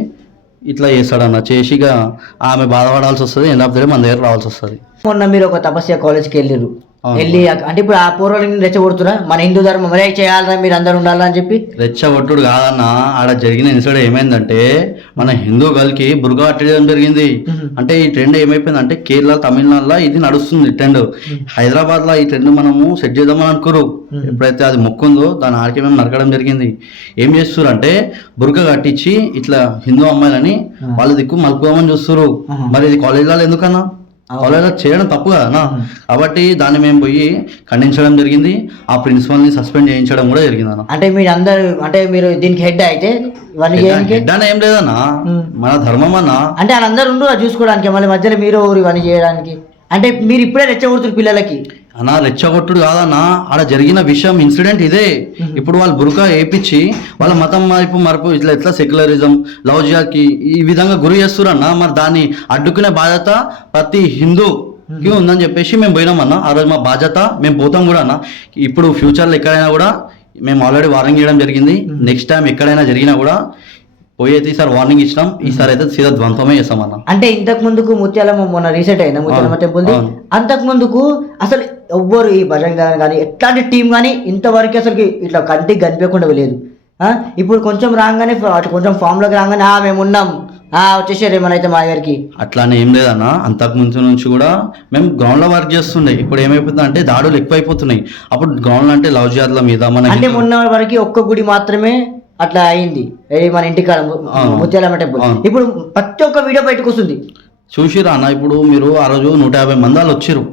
ఇట్లా చేస్తాడన్న. చేసిగా ఆమె బాధపడాల్సి వస్తుంది, ఎండ్ ఆఫ్ ద డే మన దగ్గర రావాల్సి వస్తుంది. మొన్న మీరు ఒక తపస్య కాలేజ్కి వెళ్ళి అంటే ఇప్పుడు ఆ పూర్వాలని రెచ్చగొడుతురా, మన హిందూ ధర్మం మరే చేయాలరా, మీరు అందరు ఉండాలని చెప్పి? రెచ్చగొట్టుడు కాదన్న, ఆడ జరిగిన ఇన్సిడెంట్ ఏమైందంటే మన హిందూ గర్ల్కి బుర్గా అట్టడం జరిగింది. అంటే ఈ ట్రెండ్ ఏమైపోయిందంటే కేరళ, తమిళనాడులో ఇది నడుస్తుంది ట్రెండ్, హైదరాబాద్లో ఈ ట్రెండ్ మనము సెట్ చేద్దామని అనుకోరు. ఎప్పుడైతే అది మొక్కుందో దాని ఆడికి మేము నరకడం జరిగింది. ఏం చేస్తారు అంటే బుర్గా కట్టించి ఇట్లా హిందూ అమ్మాయిలని వాళ్ళ దిక్కు మలుపుదామని చూస్తారు. మరి ఇది కాలేజీలలో ఎందుకన్నా? వాళ్ళు అలా చేయడం తప్పు కదనా. కాబట్టి దాన్ని మేము పోయి ఖండించడం జరిగింది. ఆ ప్రిన్సిపల్ని సస్పెండ్ చేయించడం కూడా జరిగింది అన్న. అంటే మీరు అందరు అంటే మీరు దీనికి హెడ్ అయితే ఇవన్నీ చేయడానికి హెడ్ ఏం లేదన్నా, మన ధర్మం అన్న. అంటే వాళ్ళందరూ ఉండు చూసుకోవడానికి, మళ్ళీ మధ్యలో మీరు ఇవన్నీ చేయడానికి అంటే మీరు ఇప్పుడే రెచ్చగొడుతున్నారు పిల్లలకి అన్నా. రెచ్చగొట్టుడు కాదన్నా, ఆడ జరిగిన విషయం ఇన్సిడెంట్ ఇదే. ఇప్పుడు వాళ్ళు బురకా వేయించి వాళ్ళ మతం మరపు ఎట్లా సెక్యులరిజం లవ్ జిహాద్కి ఈ విధంగా గురి చేస్తురన్నా. మరి దాన్ని అడ్డుకునే బాధ్యత ప్రతి హిందూకి ఉందని చెప్పేసి మేము పోయినామన్నా. ఆ రోజు మా బాధ్యత, మేము పోతాం కూడా అన్న. ఇప్పుడు ఫ్యూచర్లో ఎక్కడైనా కూడా మేము ఆల్రెడీ వార్నింగ్ చేయడం జరిగింది. నెక్స్ట్ టైం ఎక్కడైనా జరిగినా కూడా పోయేది ఈసారి వార్నింగ్ ఇచ్చినాం. ఈసారి అయితే సీదా ద్వంద్వమే చేస్తామన్నా. అంటే ఇంతకు ముందుకు ముత్యాలమ్మ మొన్న రీసెంట్ అయినా ముత్యాలమ్మ టెంపుల్, అంతకు ముందుకు అసలు ఎవ్వరు ఈ భజన కానీ ఎట్లాంటి టీం కానీ ఇంతవరకు అసలు ఇట్లా కంటికి కనిపించకుండా లేదు. ఇప్పుడు కొంచెం రాగానే కొంచెం ఫామ్లోకి రాగానే మేము ఉన్నాం వచ్చేసారు ఏమైనా మా దగ్గరికి. అట్లానే ఏం లేదన్నా, అంతకు ముందు నుంచి కూడా మేము గ్రౌండ్లో వర్క్ చేస్తుండే. ఇప్పుడు ఏమైపోతుంది అంటే దాడులు ఎక్కువైపోతున్నాయి. అప్పుడు గ్రౌండ్ అంటే లవ్ జిహాద్ల మీద మన అంటే మొన్న వరకు ఒక్క గుడి మాత్రమే అట్లా అయింది మన ఇంటికాడ ముత్యాలమ్మ టెంపుల్. ఇప్పుడు ప్రతి ఒక్క వీడియో బయటకు వస్తుంది చూసిరా అన్న. ఇప్పుడు మీరు ఆ రోజు 150 మంది వాళ్ళు వచ్చిర్రు.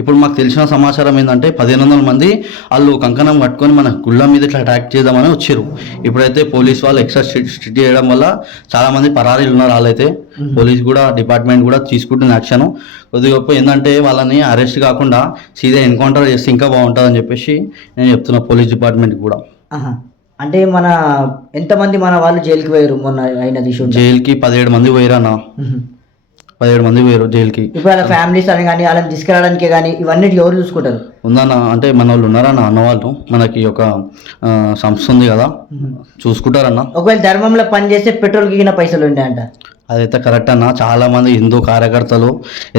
ఇప్పుడు మాకు తెలిసిన సమాచారం ఏంటంటే 1500 మంది వాళ్ళు కంకణం కట్టుకొని మన గుళ్ళ మీద ఇట్లా అటాక్ చేద్దామని వచ్చారు. ఇప్పుడైతే పోలీస్ వాళ్ళు ఎక్స్ట్రా స్ట్రిక్ట్ చేయడం వల్ల చాలా మంది పరారీలు ఉన్నారు. వాళ్ళైతే పోలీస్ కూడా డిపార్ట్మెంట్ కూడా తీసుకుంటున్న యాక్షన్ కొద్దిగా గొప్ప ఏంటంటే వాళ్ళని అరెస్ట్ కాకుండా సీదా ఎన్కౌంటర్ చేస్తే ఇంకా బాగుంటుందని చెప్పేసి నేను చెప్తున్నా పోలీస్ డిపార్ట్మెంట్ కూడా. అంటే మన ఎంతమంది మన వాళ్ళు జైలుకి పోయారు మొన్న అయినది? జైలుకి 17 మంది పోయారన్నా. 17 మంది పోయారు జైలుకి. ఇప్పుడు వాళ్ళ ఫ్యామిలీస్ అని కానీ వాళ్ళని తీసుకురావడానికి కానీ ఇవన్నీ ఎవరు చూసుకుంటారు? ఉందన్న, అంటే మన వాళ్ళు ఉన్నారన్న, అన్న వాళ్ళు మనకి ఒక సంస్థ ఉంది కదా, చూసుకుంటారన్న. ఒకవేళ ధర్మంలో పని చేస్తే పెట్రోల్కి గిన పైసలు ఉంటాయంట. అదైతే కరెక్ట్ అన్న. చాలా మంది హిందూ కార్యకర్తలు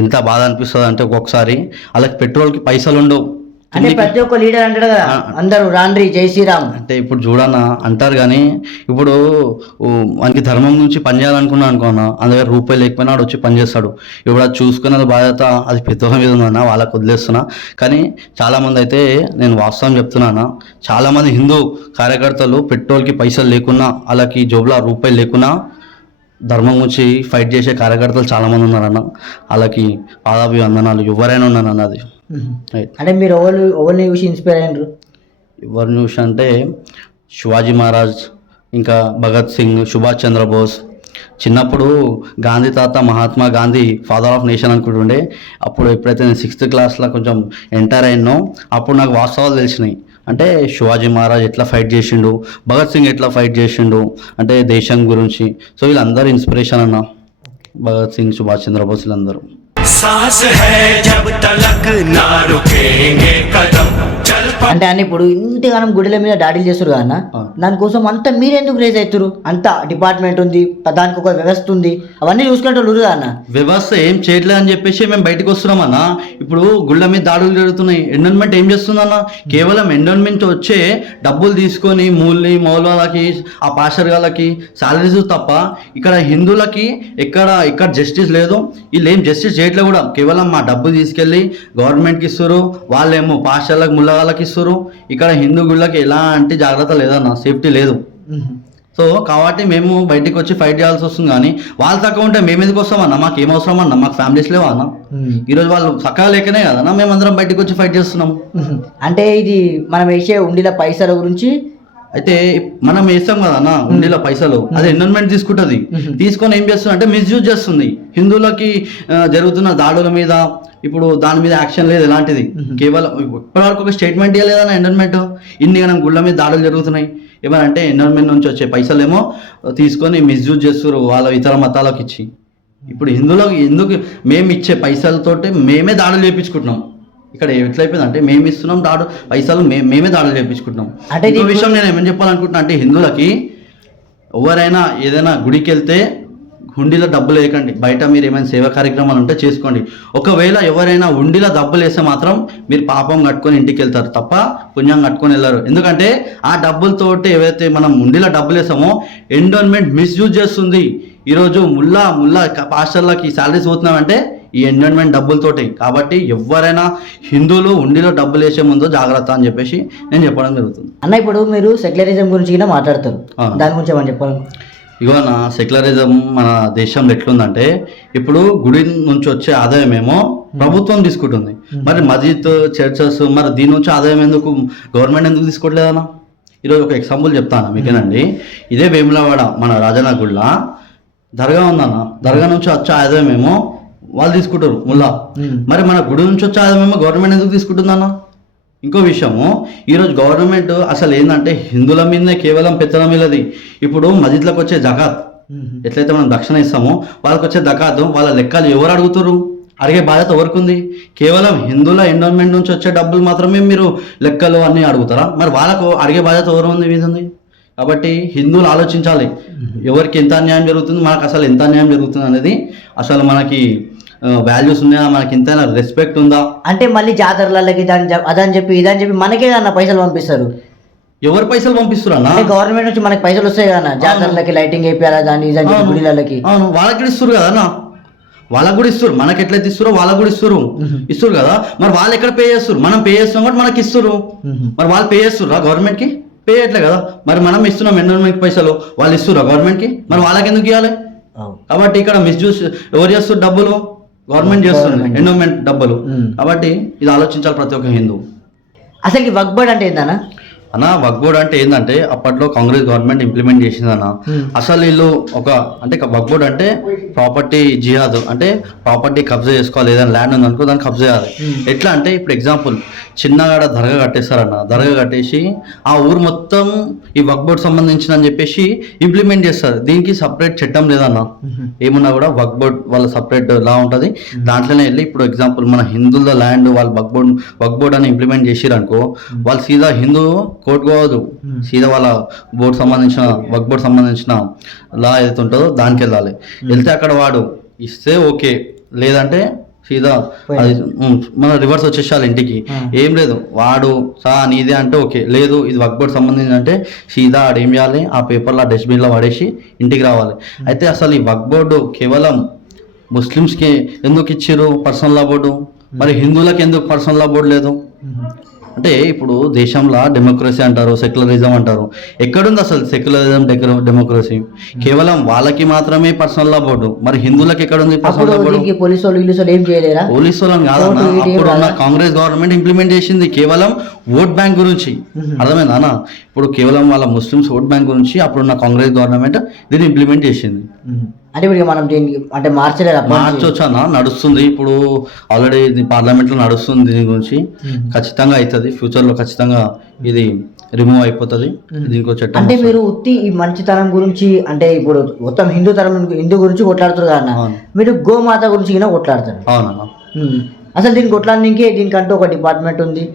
ఎంత బాధ అనిపిస్తుంది అంటే ఒక్కొక్కసారి వాళ్ళకి పెట్రోల్కి పైసలు ఉండవు. అంటే ప్రతి ఒక్క లీడర్ అంటాడు కదా అందరూ రాండ్రి జై శ్రీరామ్ అంటే ఇప్పుడు చూడన్న అంటారు. కానీ ఇప్పుడు మనకి ధర్మం నుంచి పని చేయాలనుకున్నా అనుకున్నా అందుకే రూపాయి లేకపోయినా వాడు వచ్చి పని చేస్తాడు. ఇప్పుడు అది చూసుకునే బాధ్యత అది పెద్దల మీద ఉందన్న, వాళ్ళకి వదిలేస్తున్నా. కానీ చాలామంది అయితే నేను వాస్తవం చెప్తున్నాను, చాలామంది హిందూ కార్యకర్తలు పెట్రోల్కి పైసలు లేకున్నా వాళ్ళకి జోబులో రూపాయలు లేకున్నా ధర్మం గురించి ఫైట్ చేసే కార్యకర్తలు చాలామంది ఉన్నారన్న. వాళ్ళకి పాదాభివందనాలు. ఎవరైనా ఉన్నారన్న. అది అంటే మీరు ఎవరిని చూసి ఇన్స్పైర్ అయినారు? ఎవరిని చూసి అంటే శివాజీ మహారాజ్, ఇంకా భగత్ సింగ్, సుభాష్ చంద్రబోస్. చిన్నప్పుడు గాంధీ తాత Mahatma Gandhi father of nation అనుకుంటుండే. అప్పుడు ఎప్పుడైతే నేను 6th క్లాస్లో కొంచెం ఎంటర్ అయినో అప్పుడు నాకు వాస్తవాలు తెలిసినాయి. అంటే శివాజీ మహారాజ్ ఎట్లా ఫైట్ చేసిండు, భగత్ సింగ్ ఎట్లా ఫైట్ చేసిండు అంటే దేశం గురించి. సో వీళ్ళందరూ ఇన్స్పిరేషన్ అన్న. భగత్ సింగ్, సుభాష్ చంద్రబోస్ వీళ్ళందరూ. అంటే అని ఇప్పుడు ఇంతగానం గుడిల మీద దాడులు చేస్తారు కదా, దానికోసం అంతా మీరెందుకు రేజ్ అవుతారు? అంత డిపార్ట్మెంట్ ఉంది, దానికి ఒక వ్యవస్థ ఉంది, అవన్నీ చూసుకుంటారు కదా అన్న. వ్యవస్థ ఏం చేయట్లేదు అని చెప్పేసి మేము బయటకు వస్తున్నాం అన్న. ఇప్పుడు గుళ్ళ మీద దాడులు జరుగుతున్నాయి. ఎండోన్మెంట్ ఏం చేస్తుందన్న? కేవలం ఎండోన్మెంట్ వచ్చే డబ్బులు తీసుకొని మౌలవాళ్ళకి ఆ పాస్టర్ గాళ్ళకి సాలరీస్ తప్ప ఇక్కడ హిందువులకి ఇక్కడ జస్టిస్ లేదు. వీళ్ళు ఏం జస్టిస్ చేయట్లేదు కూడా. కేవలం మా డబ్బు తీసుకెళ్ళి గవర్నమెంట్కి ఇస్తారు, వాళ్ళేమో పాస్టర్లకు ముల్లగాళ్ళకి ఇస్తారు. ఇక్కడ హిందూ గుళ్ళకి ఎలాంటి జాగ్రత్త లేదన్న, సేఫ్టీ లేదు. సో కాబట్టి మేము బయటికి వచ్చి ఫైట్ చేయాల్సి వస్తుంది. కానీ వాళ్ళు తక్కువ ఉంటే మేము ఎందుకు వస్తామన్నా? మాకు ఏం అవసరం అన్న? మాకు ఫ్యామిలీస్ లేవా అన్న? ఈరోజు వాళ్ళు చక్కగా లేకనే కదన్నా మేమందరం బయటకు వచ్చి ఫైట్ చేస్తున్నాం. అంటే ఇది మనం వేసే ఉండిల పైసల గురించి అయితే మనం వేస్తాం కదన్నా ఉండిలో పైసలు, అది ఎన్విరాన్మెంట్ తీసుకుంటుంది. తీసుకొని ఏం చేస్తుంది అంటే మిస్యూజ్ చేస్తుంది. హిందువులకి జరుగుతున్న దాడుల మీద ఇప్పుడు దాని మీద యాక్షన్ లేదు ఎలాంటిది. కేవలం ఇప్పటివరకు ఒక స్టేట్మెంట్ ఇవ్వలేదన్న ఎన్విరాన్మెంట్. ఇన్ని మనం గుళ్ళ మీద దాడులు జరుగుతున్నాయి. ఏమనంటే ఎన్విరాన్మెంట్ నుంచి వచ్చే పైసలు ఏమో తీసుకొని మిస్యూజ్ చేస్తారు వాళ్ళ ఇతర మతాలకు ఇచ్చి. ఇప్పుడు హిందువులకు ఎందుకు మేము ఇచ్చే పైసలతోటి మేమే దాడులు చేయించుకుంటున్నాం. ఇక్కడ ఎట్లయిపోయింది అంటే మేము ఇస్తున్నాం పైసలు మేమే దాడులు చేయించుకుంటున్నాం. అంటే ఈ విషయం నేను ఏమని చెప్పాలనుకుంటున్నా అంటే హిందువులకి ఎవరైనా ఏదైనా గుడికి వెళ్తే హుండీలో డబ్బులు వేయకండి. బయట మీరు ఏమైనా సేవా కార్యక్రమాలు ఉంటే చేసుకోండి. ఒకవేళ ఎవరైనా హుండీలో డబ్బులు వేస్తే మాత్రం మీరు పాపం కట్టుకొని ఇంటికి వెళ్తారు తప్ప పుణ్యం కట్టుకొని వెళ్ళారు. ఎందుకంటే ఆ డబ్బులతోటి ఏవైతే మనం హుండీలో డబ్బులు వేసామో ఎండోన్మెంట్ మిస్యూజ్ చేస్తుంది. ఈరోజు ముల్లా పాస్టర్లకి శాలరీస్ పోతున్నామంటే ఈ ఎండోన్మెంట్ డబ్బులతోటి. కాబట్టి ఎవరైనా హిందువులు హుండీలో డబ్బులు వేసే ముందు జాగ్రత్త అని చెప్పేసి నేను చెప్పడం జరుగుతుంది అన్న. ఇప్పుడు మీరు సెక్యులరిజం గురించి కూడా మాట్లాడతారు, దాని గురించి ఏమని చెప్పాలి? ఇగో నా సెక్యులరిజం మన దేశంలో ఎట్లుందంటే ఇప్పుడు గుడి నుంచి వచ్చే ఆదాయం ఏమో ప్రభుత్వం తీసుకుంటుంది, మరి మస్జిద్ చర్చెస్ మరి దీని నుంచి ఆదాయం ఎందుకు గవర్నమెంట్ ఎందుకు తీసుకోవట్లేదన్నా? ఈరోజు ఒక ఎగ్జాంపుల్ చెప్తాను మీకేనండి. ఇదే వేములవాడ మన రాజనగుడిలో దర్గా ఉందన్న, దర్గా నుంచి వచ్చే ఆదాయం ఏమో వాళ్ళు తీసుకుంటారు ముల్లా, మరి మన గుడి నుంచి వచ్చే ఆదాయం ఏమో గవర్నమెంట్ ఎందుకు తీసుకుంటుందన్న? ఇంకో విషయము, ఈరోజు గవర్నమెంట్ అసలు ఏంటంటే హిందువుల మీదనే కేవలం పెత్తనం మీదది. ఇప్పుడు మస్జిద్లకు వచ్చే జకాత్ ఎట్లయితే మనం దక్షిణ ఇస్తామో వాళ్ళకి వచ్చే జకాత్ వాళ్ళ లెక్కలు ఎవరు అడుగుతారు? అడిగే బాధ్యత ఎవరికి ఉంది? కేవలం హిందువుల ఎండోన్మెంట్ నుంచి వచ్చే డబ్బులు మాత్రమే మీరు లెక్కలు అన్నీ అడుగుతారా? మరి వాళ్ళకు అడిగే బాధ్యత ఎవరు ఉంది మీద ఉంది? కాబట్టి హిందువులు ఆలోచించాలి, ఎవరికి ఎంత అన్యాయం జరుగుతుంది, మనకు అసలు ఎంత అన్యాయం జరుగుతుంది అనేది, అసలు మనకి వాల్యూస్ ఉన్నాయా, మనకి ఎంతైనా రెస్పెక్ట్ ఉందా? అంటే మళ్ళీ జాతరలకి అదని చెప్పి ఇదని చెప్పి మనకే కన్నా పైసలు పంపిస్తారు. ఎవరు పైసలు పంపిస్తున్నా? అంటే గవర్నమెంట్ నుంచి మనకి పైసలు వస్తాయి కదా, జాతరలకి లైటింగ్ అయిపోయారా దాన్ని ఇదని చెప్పి గుడిలకి. అవును, వాళ్ళకి ఇస్తారు కదా, వాళ్ళకు కూడా ఇస్తారు. మనకి ఎట్లయితే ఇస్తారో వాళ్ళకు కూడా ఇస్తారు కదా. మరి వాళ్ళు ఎక్కడ పే చేస్తారు? మనం పే చేస్తున్నాం కాబట్టి మనకి ఇస్తారు. మరి వాళ్ళు పే చేస్తుర్రా గవర్నమెంట్కి? పే చేయట్లే కదా. మరి మనం ఇస్తున్నాం ఎండోన్మెంట్ పైసలు, వాళ్ళు ఇస్తుర్రా గవర్నమెంట్కి? మరి వాళ్ళకి ఎందుకు ఇవ్వాలి? కాబట్టి ఇక్కడ మిస్యూజ్ ఎవరు చేస్తారు? డబ్బులు గవర్నమెంట్ చేస్తుంది, ఎండోన్మెంట్ డబ్బులు. కాబట్టి ఇది ఆలోచించాలి ప్రతి ఒక్క హిందూ. అసలు వక్ఫ్ బోర్డ్ అంటే ఏందన్నా? అన్న వక్ఫ్ బోర్డ్ అంటే ఏంటంటే అప్పట్లో కాంగ్రెస్ గవర్నమెంట్ ఇంప్లిమెంట్ చేసిందన్న. అసలు వీళ్ళు అంటే వక్ఫ్ బోర్డ్ అంటే ప్రాపర్టీ జిహాద్, అంటే ప్రాపర్టీ కబ్జా చేసుకోవాలి. ఏదైనా ల్యాండ్ ఉందనుకో దాన్ని కబ్జా చేయాలి. ఎట్లా అంటే ఇప్పుడు ఎగ్జాంపుల్ చిన్నగాడ దర్గా కట్టేస్తారన్న, దర్గా కట్టేసి ఆ ఊరు మొత్తం ఈ వక్ఫ్ బోర్డ్ సంబంధించిన అని చెప్పేసి ఇంప్లిమెంట్ చేస్తారు. దీనికి సపరేట్ చట్టం లేదన్న, ఏమున్నా కూడా వక్ఫ్ బోర్డ్ వాళ్ళ సపరేట్ లా ఉంటుంది, దాంట్లోనే వెళ్ళి ఇప్పుడు ఎగ్జాంపుల్ మన హిందువుల ల్యాండ్ వాళ్ళు వక్ఫ్ బోర్డ్ అని ఇంప్లిమెంట్ చేసిరనుకో, వాళ్ళు సీదా హిందూ కోర్టు పోవద్దు, సీదా వాళ్ళ బోర్డు సంబంధించిన వక్ఫ్ బోర్డు సంబంధించిన లా ఏదైతే ఉంటుందో దానికి వెళ్ళాలి. వెళ్తే అక్కడ వాడు ఇస్తే ఓకే, లేదంటే సీదా అది మన రివర్స్ వచ్చేసాలి ఇంటికి. ఏం లేదు, వాడు నీదే అంటే ఓకే, లేదు ఇది వక్ఫ్ బోర్డు సంబంధించి అంటే సీదా ఆడు ఏం చేయాలి, ఆ పేపర్లో డస్ట్బిన్లో పడేసి ఇంటికి రావాలి. అయితే అసలు ఈ వక్ఫ్ బోర్డు కేవలం ముస్లిమ్స్కి ఎందుకు ఇచ్చారు పర్సనల్ లా బోర్డు, మరి హిందువులకు ఎందుకు పర్సనల్ లా బోర్డు లేదు? అంటే ఇప్పుడు దేశంలో డెమోక్రసీ అంటారు, సెక్యులరిజం అంటారు. ఎక్కడుంది అసలు సెక్యులరిజం డెమోక్రసీ? కేవలం వాళ్ళకి మాత్రమే పర్సనల్ లా బోర్డు, మరి హిందువులకు ఎక్కడుంది పర్సనల్ లా బోర్డు? పోలీసు వాళ్ళని కాదన్నా, అప్పుడున్న కాంగ్రెస్ గవర్నమెంట్ ఇంప్లిమెంట్ చేసింది కేవలం ఓట్ బ్యాంక్ గురించి. అర్థమైందా అన్న? ఇప్పుడు కేవలం వాళ్ళ ముస్లిమ్స్ ఓట్ బ్యాంక్ గురించి అప్పుడున్న కాంగ్రెస్ గవర్నమెంట్ దీన్ని ఇంప్లిమెంట్ చేసింది. అంటే ఇప్పుడు మనం దీనికి అంటే మార్చొచ్చు అన్న, నడుస్తుంది. ఇప్పుడు ఆల్రెడీ పార్లమెంట్లో నడుస్తుంది దీని గురించి. ఖచ్చితంగా అవుతుంది ఫ్యూచర్లో, ఖచ్చితంగా ఇది రిమూవ్ అయిపోతుంది దీనికి చట్టం. అంటే మీరు ఉత్తి ఈ మంచితనం గురించి అంటే ఇప్పుడు మొత్తం హిందూ గురించి కొట్లాడుతారు కదా, మీరు గోమాత గురించి కొట్లాడతారు. అవునన్నా. అసలు దీనికి కొట్లాడడానికి దీనికంటూ ఒక డిపార్ట్మెంట్ ఉంది,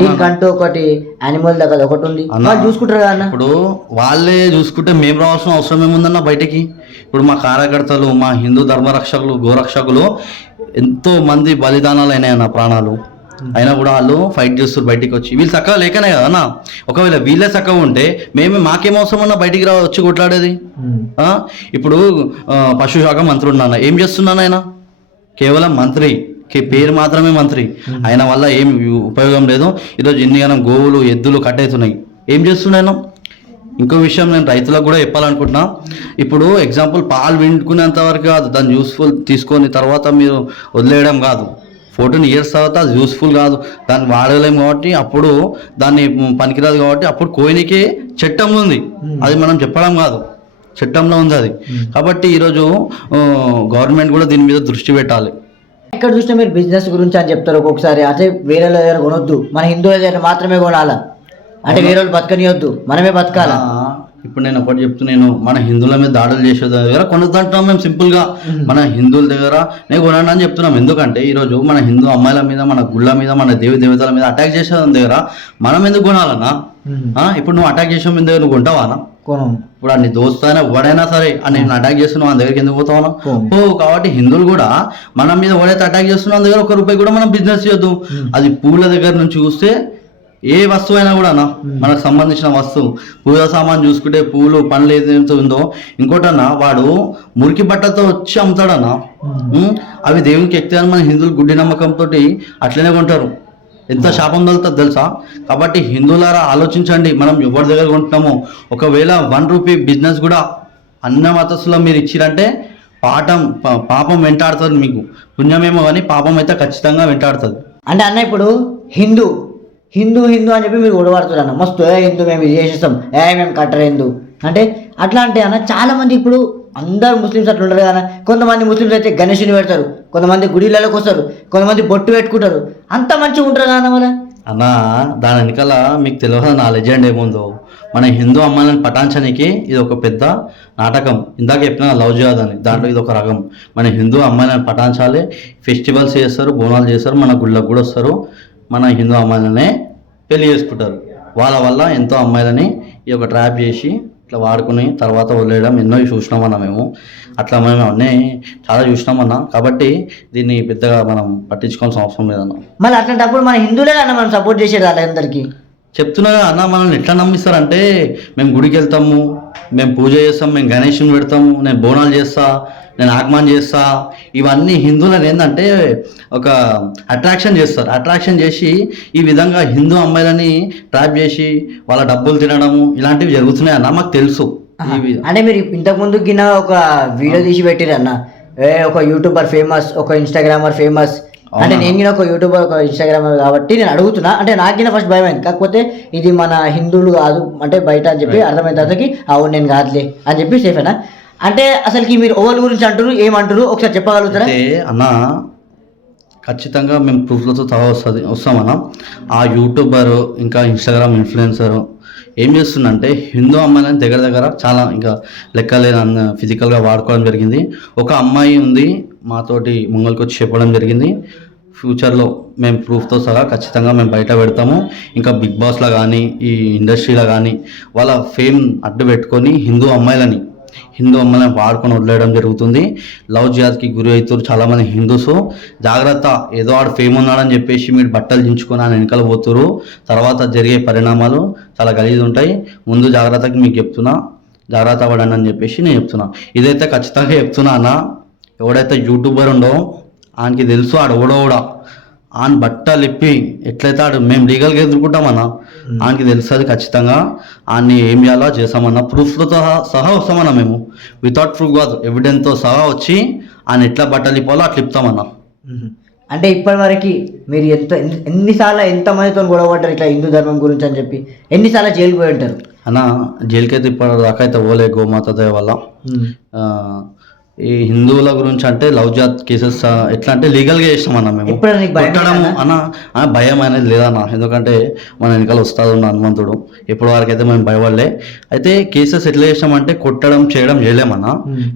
దీనికంటూ ఒకటి యానిమల్ దగ్గర ఒకటి ఉంది, వాళ్ళు చూసుకుంటారు కదా. ఇప్పుడు వాళ్ళే చూసుకుంటే మేము రావాల్సిన అవసరం ఏముందన్న బయటికి? ఇప్పుడు మా కార్యకర్తలు, మా హిందూ ధర్మరక్షకులు, గోరక్షకులు ఎంతో మంది బలిదానాలు అయినాయన్న, ప్రాణాలు అయినా కూడా వాళ్ళు ఫైట్ చేస్తారు బయటికి వచ్చి. వీళ్ళు చక్కగా లేకనే కదన్నా. ఒకవేళ వీళ్ళే చక్కగా ఉంటే మాకేం అవసరం అన్నా బయటికి వచ్చి కొట్లాడేది? ఇప్పుడు పశుశాఖ మంత్రి ఉన్నాను, ఏం చేస్తున్నాను ఆయన? కేవలం మంత్రి, పేరు మాత్రమే మంత్రి, ఆయన వల్ల ఏం ఉపయోగం లేదు. ఈరోజు ఎన్నిగానం గోవులు ఎద్దులు కట్టేస్తున్నాయి, ఏం చేస్తున్నాను? ఇంకో విషయం నేను రైతులకు కూడా చెప్పాలనుకుంటున్నా. ఇప్పుడు ఎగ్జాంపుల్ పాలు విండుకునేంత వరకు కాదు, దాన్ని యూస్ఫుల్ తీసుకొని తర్వాత మీరు వదిలేయడం కాదు. 14 years తర్వాత అది యూస్ఫుల్ కాదు, దాన్ని వాడలేము కాబట్టి అప్పుడు దాన్ని పనికిరాదు కాబట్టి అప్పుడు కోయినికి చట్టంలో ఉంది, అది మనం చెప్పడం కాదు, చట్టంలో ఉంది అది. కాబట్టి ఈరోజు గవర్నమెంట్ కూడా దీని మీద దృష్టి పెట్టాలి. ఎక్కడ చూసినా మీరు బిజినెస్ గురించి అని చెప్తారు ఒక్కొక్కసారి. అంటే వేరే దగ్గర కొనొద్దు, మన హిందువుల దగ్గర మాత్రమే కొనాలా, అంటే వేరే వాళ్ళు బతకనియొద్దు, మనమే బతకాలా. ఇప్పుడు నేను ఒకటి చెప్తున్నాను, మన హిందువుల మీద దాడులు చేసే దగ్గర కొనొద్దంటున్నాం మేము సింపుల్గా. మన హిందువుల దగ్గర నేను కొనండి అని చెప్తున్నాం. ఎందుకంటే ఈరోజు మన హిందూ అమ్మాయిల మీద, మన గుళ్ళ మీద, మన దేవి దేవతల మీద అటాక్ చేసే దగ్గర మనం ఎందుకు కొనాలన్నా? ఇప్పుడు నువ్వు అటాక్ చేసే మీద నువ్వు కొంటావానా? ఇప్పుడు నీ దోస్తానే ఎవడైనా సరే నేను అటాక్ చేస్తున్నావు మన దగ్గరికి ఎందుకు పోతావా? కాబట్టి హిందువులు కూడా మన మీద ఎవడైతే అటాక్ చేస్తున్నావు దగ్గర ₹1 కూడా మనం బిజినెస్ చేయొద్దు. అది పూల దగ్గర నుంచి చూస్తే ఏ వస్తువు అయినా కూడా మనకు సంబంధించిన వస్తువు, పూజ సామాన్ చూసుకుంటే పూలు పండ్లు ఏదైతే ఉందో, ఇంకోటన్నా వాడు మురికి బట్టలతో వచ్చి అమ్ముతాడన్నా, అవి దేవునికి ఎక్కితే మన హిందువులు గుడ్డి నమ్మకంతో అట్లనే కొంటారు. ఎంత శాపం తగులుతుంది తెలుసా? కాబట్టి హిందువులారా ఆలోచించండి, మనం ఎవరి దగ్గర కొంటున్నామో. ఒకవేళ ₹1 బిజినెస్ కూడా అన్న మతస్థులో మీరు ఇచ్చిరంటే పాపం వెంటాడుతుంది, మీకు పుణ్యమేమో కానీ పాపం అయితే ఖచ్చితంగా వెంటాడుతుంది. అంటే అన్న ఇప్పుడు హిందూ హిందూ హిందూ అని చెప్పి మీరు గొడవడుతున్నారు అన్న, మస్తు హిందూ మేము ఇది చేసేస్తాం, మేము కట్టరు హిందూ అంటే అట్లా అంటే అన్న చాలా మంది ఇప్పుడు అందరు ముస్లిమ్స్ అట్లా ఉండరు కదా, కొంతమంది ముస్లిమ్స్ అయితే గణేషుని పెడతారు, కొంతమంది గుడిలలోకి వస్తారు, కొంతమంది బొట్టు పెట్టుకుంటారు, అంత మంచిగా ఉంటారు కదా అన్న. అన్న దాని వెనకాల మీకు తెలియదు నా లెజెండ్ ఏముందో. మన హిందూ అమ్మాయిలను పటాంచడానికి ఇది ఒక పెద్ద నాటకం. ఇందాక చెప్పిన లవ్ జిహాద్ అని, దాంట్లో ఇది ఒక రకం. మన హిందూ అమ్మాయిలను పటాంచాలి, ఫెస్టివల్స్ చేస్తారు, బోనాలు చేస్తారు, మన గుళ్ళకు కూడా వస్తారు, మన హిందూ అమ్మాయిలనే పెళ్లి చేసుకుంటారు. వాళ్ళ వల్ల ఎంతో అమ్మాయిలని ఈ యొక్క ట్రాప్ చేసి ఇట్లా వాడుకుని తర్వాత వదిలేయడం ఎన్నో చూసినామన్నా మేము. అట్లా మేము అన్నీ చాలా చూసినామన్నా. కాబట్టి దీన్ని పెద్దగా మనం పట్టించుకోవాల్సిన అవసరం లేదన్నా. మళ్ళీ అట్లాంటప్పుడు మన హిందువులే అన్న మనం సపోర్ట్ చేసేది వాళ్ళందరికీ. చెప్తున్నా అన్న, మనల్ని ఎట్లా నమ్మిస్తారంటే మేము గుడికి వెళ్తాము, మేము పూజ చేస్తాం, మేము గణేషుని పెడతాము, నేను బోనాలు చేస్తా, నేను ఆగమన్ చేస్తా, ఇవన్నీ హిందువులను ఏంటంటే ఒక అట్రాక్షన్ చేస్తారు. అట్రాక్షన్ చేసి ఈ విధంగా హిందూ అమ్మాయిలని ట్రాప్ చేసి వాళ్ళ డబ్బులు తినడము ఇలాంటివి జరుగుతున్నాయి అన్న, మాకు తెలుసు. అంటే మీరు ఇంతకుముందు కింద ఒక వీడియో తీసి పెట్టిరు అన్న, ఒక యూట్యూబర్ ఫేమస్, ఒక ఇన్స్టాగ్రామర్ ఫేమస్. అంటే నేను ఒక యూట్యూబర్, ఒక ఇన్స్టాగ్రామర్ కాబట్టి నేను అడుగుతున్నా. అంటే నాకిన ఫస్ట్ భయం అయింది, కాకపోతే ఇది మన హిందువులు కాదు అంటే బయట అని చెప్పి అర్థమైన తర్వాతకి అవును నేను కాదులే అని చెప్పి సేఫేనా. అంటే అసలుకి మీరు ఓవర్ గురించి అంటారు, ఏమంటారు ఒకసారి చెప్పగలుగుతారా? అంటే అన్న ఖచ్చితంగా మేము ప్రూఫ్లతో సహా వస్తామన్నా. ఆ యూట్యూబర్ ఇంకా ఇన్స్టాగ్రామ్ ఇన్ఫ్లుయెన్సర్ ఏం చేస్తుందంటే హిందూ అమ్మాయిలని దగ్గర దగ్గర చాలా ఇంకా లెక్కలేని ఫిజికల్గా వాడుకోవడం జరిగింది. ఒక అమ్మాయి ఉంది మాతోటి ముంగల్కి వచ్చి చెప్పడం జరిగింది, ఫ్యూచర్లో మేము ప్రూఫ్తో సహా ఖచ్చితంగా మేము బయట పెడతాము. ఇంకా బిగ్ బాస్లో కానీ ఈ ఇండస్ట్రీలో కానీ వాళ్ళ ఫేమ్ అడ్డు పెట్టుకొని హిందూ అమ్మాయిలని వాడుకొని వదిలేయడం జరుగుతుంది. లవ్ జిహాద్కి గురి అవుతారు చాలామంది హిందూస్. జాగ్రత్త, ఏదో ఆడు ఫేమ్ ఉన్నాడని చెప్పేసి మీరు బట్టలు దించుకొని ఆయన వెనకాల పోతురు, తర్వాత జరిగే పరిణామాలు చాలా గలీజ్ ఉంటాయి. ముందు జాగ్రత్తకి మీకు చెప్తున్నా, జాగ్రత్త పడండి అని చెప్పేసి నేను చెప్తున్నా. ఇదైతే ఖచ్చితంగా చెప్తున్నా అన్న. ఎవడైతే యూట్యూబర్ ఉండో ఆయనకి తెలుసు ఆడు కూడా ఆయన బట్టలు ఇప్పి ఎట్లయితే ఆడు మేము లీగల్గా ఎదుర్కొంటామన్నా ఆయనకి తెలుస్తుంది. ఖచ్చితంగా ఆయన్ని ఏం చేయాలో చేస్తామన్నా, ప్రూఫ్లతో సహా వస్తామన్నా. మేము వితౌట్ ప్రూఫ్ కాదు, ఎవిడెన్స్తో సహా వచ్చి ఆయన ఎట్లా బట్టలు ఇప్పాలో అట్లా ఇప్తామన్నా. అంటే ఇప్పటి వరకు మీరు ఎన్నిసార్లు ఎంతమందితో గొడవ పడ్డారు ఇట్లా హిందూ ధర్మం గురించి అని చెప్పి? ఎన్నిసార్లు జైలుకి పోయి ఉంటారు అన్న? జైలుకి అయితే ఇప్పటిదాకా అయితే పోలే, గోమాత దయ వల్ల. ఈ హిందువుల గురించి అంటే లవ్ జిహాద్ కేసెస్ ఎట్లా అంటే లీగల్గా చేస్తామన్నా మేము. కొట్టడము అన్న భయం అనేది లేదన్న, ఎందుకంటే మన వెనకాల వస్తుంది ఉన్న హనుమంతుడు. ఎప్పటి వరకు అయితే మేము భయపడలే. అయితే కేసెస్ ఎట్లా చేసామంటే కొట్టడం చేయడం చేయలేమన్నా,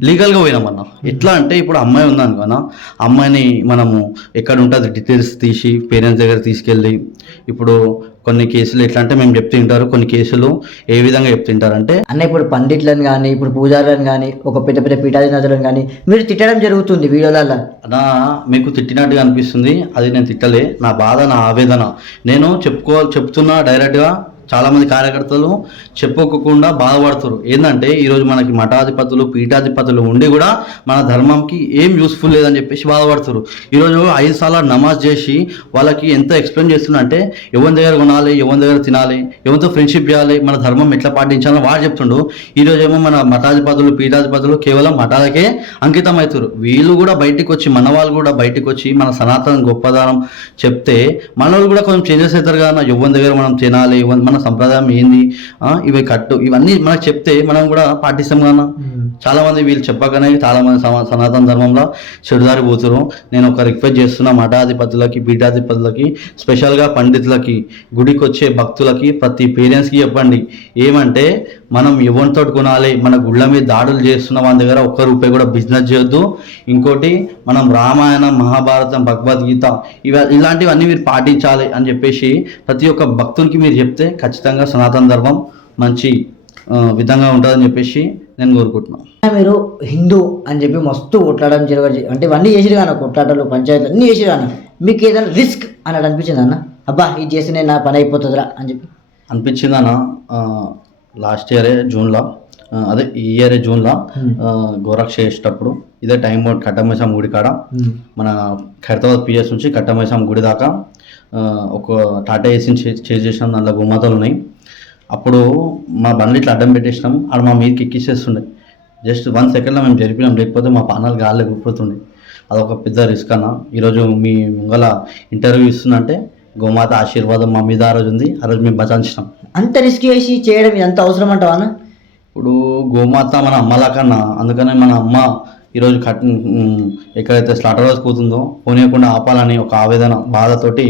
లీగల్గా పోయినామన్నా. ఎట్లా అంటే ఇప్పుడు అమ్మాయి ఉందనుకోనా, అమ్మాయిని మనము ఎక్కడ ఉంటుంది డీటెయిల్స్ తీసి పేరెంట్స్ దగ్గర తీసుకెళ్ళి, ఇప్పుడు కొన్ని కేసులు ఎట్లా అంటే మేము చెప్తుంటారు, కొన్ని కేసులు ఏ విధంగా చెప్తుంటారు అంటే అన్న ఇప్పుడు పండిట్లను కానీ ఇప్పుడు పూజారులను కానీ ఒక పెద్ద పెద్ద పీఠాధినాథులను కానీ మీరు తిట్టడం జరుగుతుంది వీడియోలలో. అన్నా మీకు తిట్టినట్టుగా అనిపిస్తుంది, అది నేను తిట్టలే. నా బాధ, నా ఆవేదన నేను చెప్తున్నా డైరెక్ట్గా. చాలామంది కార్యకర్తలు చెప్పుకోకుండా బాధపడుతారు. ఏంటంటే ఈరోజు మనకి మఠాధిపతులు పీఠాధిపతులు ఉండి కూడా మన ధర్మంకి ఏం యూస్ఫుల్ లేదని చెప్పేసి బాధపడుతారు. ఈరోజు 5 సార్లు నమాజ్ చేసి వాళ్ళకి ఎంత ఎక్స్ప్లెయిన్ చేస్తున్నా అంటే ఎవరి దగ్గర కొనాలి, ఎవరి దగ్గర తినాలి, ఎవరితో ఫ్రెండ్షిప్ చేయాలి, మన ధర్మం ఎట్లా పాటించాలని వాడు చెప్తుండు. ఈరోజు ఏమో మన మఠాధిపతులు పీఠాధిపతులు కేవలం మఠాలకే అంకితం అవుతారు. వీళ్ళు కూడా బయటికి వచ్చి, మన వాళ్ళు కూడా బయటికి వచ్చి మన సనాతన గొప్పదనం చెప్తే మన వాళ్ళు కూడా కొంచెం చేంజెస్ అవుతారు కదా. ఎవరి దగ్గర మనం తినాలి, మన సంప్రదాయం ఏంది, ఇవి కట్టు, ఇవన్నీ మనకు చెప్తే మనం కూడా పాటిస్తాం కదా. చాలా మంది వీళ్ళు చెప్పగానే చాలా మంది సనాతన ధర్మంలో చెడుదారి పోతారు. నేను ఒక రిక్వెస్ట్ చేస్తున్నా మఠాధిపతులకి పీఠాధిపతులకి, స్పెషల్గా పండితులకి, గుడికి వచ్చే భక్తులకి, ప్రతి పేరెంట్స్కి చెప్పండి ఏమంటే మనం ఎవరితో కొనాలి, మన గుళ్ళ మీద దాడులు చేస్తున్న వాళ్ళ దగ్గర ఒక్క రూపాయి కూడా బిజినెస్ చేయొద్దు. ఇంకోటి మనం రామాయణం, మహాభారతం, భగవద్గీత ఇలాంటివన్నీ మీరు పాటించాలి అని చెప్పేసి ప్రతి ఒక్క భక్తునికి మీరు చెప్తే ఖచ్చితంగా సనాతన ధర్మం మంచి విధంగా ఉంటుందని చెప్పేసి నేను కోరుకుంటున్నాను. మీరు హిందూ అని చెప్పి మస్తు కొట్లాడడం జరగదు అంటే ఇవన్నీ చేసిరు కానీ కొట్లాటలు పంచాయతీలు అన్నీ చేసిరు అన్న, మీకు ఏదైనా రిస్క్ అన్నట్టు అనిపించింది అన్న? అబ్బా ఇది చేసి నేను నా పని అయిపోతుందిరా అని చెప్పి అనిపించింది అన్న. లాస్ట్ ఇయరే జూన్లో, అదే ఈ ఇయరే జూన్లో గోరక్ష చేసేటప్పుడు ఇదే టైం కట్టమైసాం గుడి కాడ, మన ఖైరతాబాద్ పిఎస్ నుంచి కట్టమైసాం గుడి దాకా ఒక టాటా ఏసీని చేంజ్ చేసినాం. దాంట్లో గోమాతలు ఉన్నాయి. అప్పుడు మా బండ్లు ఇట్లా అడ్డం పెట్టేసినాం, ఆడ మా మీదకి ఎక్కిసేస్తుండే. జస్ట్ 1 సెకండ్లో మేము జరిపినాం, లేకపోతే మా పానాలు గాల్లో కూలిపోతుండే. అదొక పెద్ద రిస్క్ అన్న. ఈరోజు మీ ముంగల ఇంటర్వ్యూ ఇస్తున్నంటే గోమాత ఆశీర్వాదం మా మీద ఆ రోజు ఉంది. ఆ రోజు మేము బచాయించినాం. అంత రిస్క్ చేసి చేయడం ఎంత అవసరం అంటావా అన్న? ఇప్పుడు గోమాత మన అమ్మలా కన్నా, అందుకనే మన అమ్మ ఈరోజు ఎక్కడైతే స్లాటర్ హౌస్ పోతుందో పోనీయకుండా ఆపాలని ఒక ఆవేదన బాధతోటి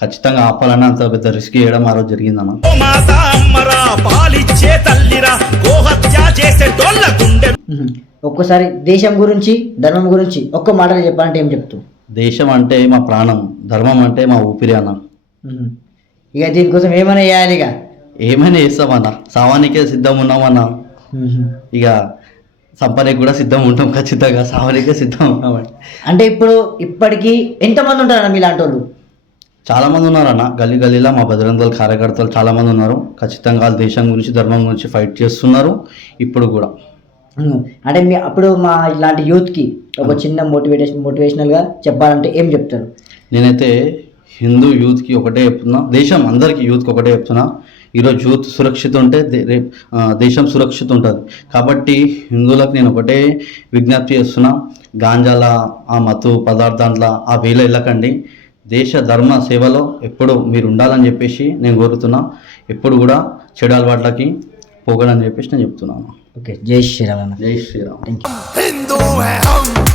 ఖచ్చితంగా ఆపాలని అంత పెద్ద రిస్క్ చేయడం ఆ రోజు జరిగిందన్న. ఒక్కసారి దేశం గురించి ధర్మం గురించి ఒక్క మాటలు చెప్పాలంటే ఏం చెప్తావు? దేశం అంటే మా ప్రాణం, ధర్మం అంటే మా ఊపిరి అన్న. ఇక దీనికోసం ఏమైనా చేయాలి, ఇక ఏమైనా చేస్తామన్నా, సావానికే సిద్ధం ఉన్నామన్నా. ఇక సంపనికి కూడా సిద్ధం ఉంటాం, ఖచ్చితంగా సావానికే సిద్ధం ఉన్నామండి. అంటే ఇప్పటికీ ఎంతమంది ఉంటారన్న మీలాంటి వాళ్ళు? చాలామంది ఉన్నారన్న, గల్లీ గల్లీలో మా బజరంగ కార్యకర్తలు చాలామంది ఉన్నారు. ఖచ్చితంగా వాళ్ళు దేశం గురించి ధర్మం గురించి ఫైట్ చేస్తున్నారు ఇప్పుడు కూడా. అంటే అప్పుడు మా ఇలాంటి యూత్కి ఒక చిన్న మోటివేషనల్గా చెప్పాలంటే ఏం చెప్తారు? నేనైతే హిందూ యూత్కి ఒకటే చెప్తున్నా, దేశం అందరికీ యూత్కి ఒకటే చెప్తున్నా, ఈరోజు యూత్ సురక్షిత ఉంటే దేశం సురక్షిత ఉంటుంది. కాబట్టి హిందువులకు నేను ఒకటే విజ్ఞప్తి చేస్తున్నా, గాంజాల ఆ మత్తు పదార్థాల ఆ వేలో వెళ్ళకండి. దేశ ధర్మ సేవలో ఎప్పుడు మీరు ఉండాలని చెప్పేసి నేను కోరుతున్నా. ఎప్పుడు కూడా చెడు అలవాట్లకి పోగడని చెప్పేసి నేను చెప్తున్నాను. ఓకే, జై శ్రీరామ్. జై శ్రీరామ్. Thank you.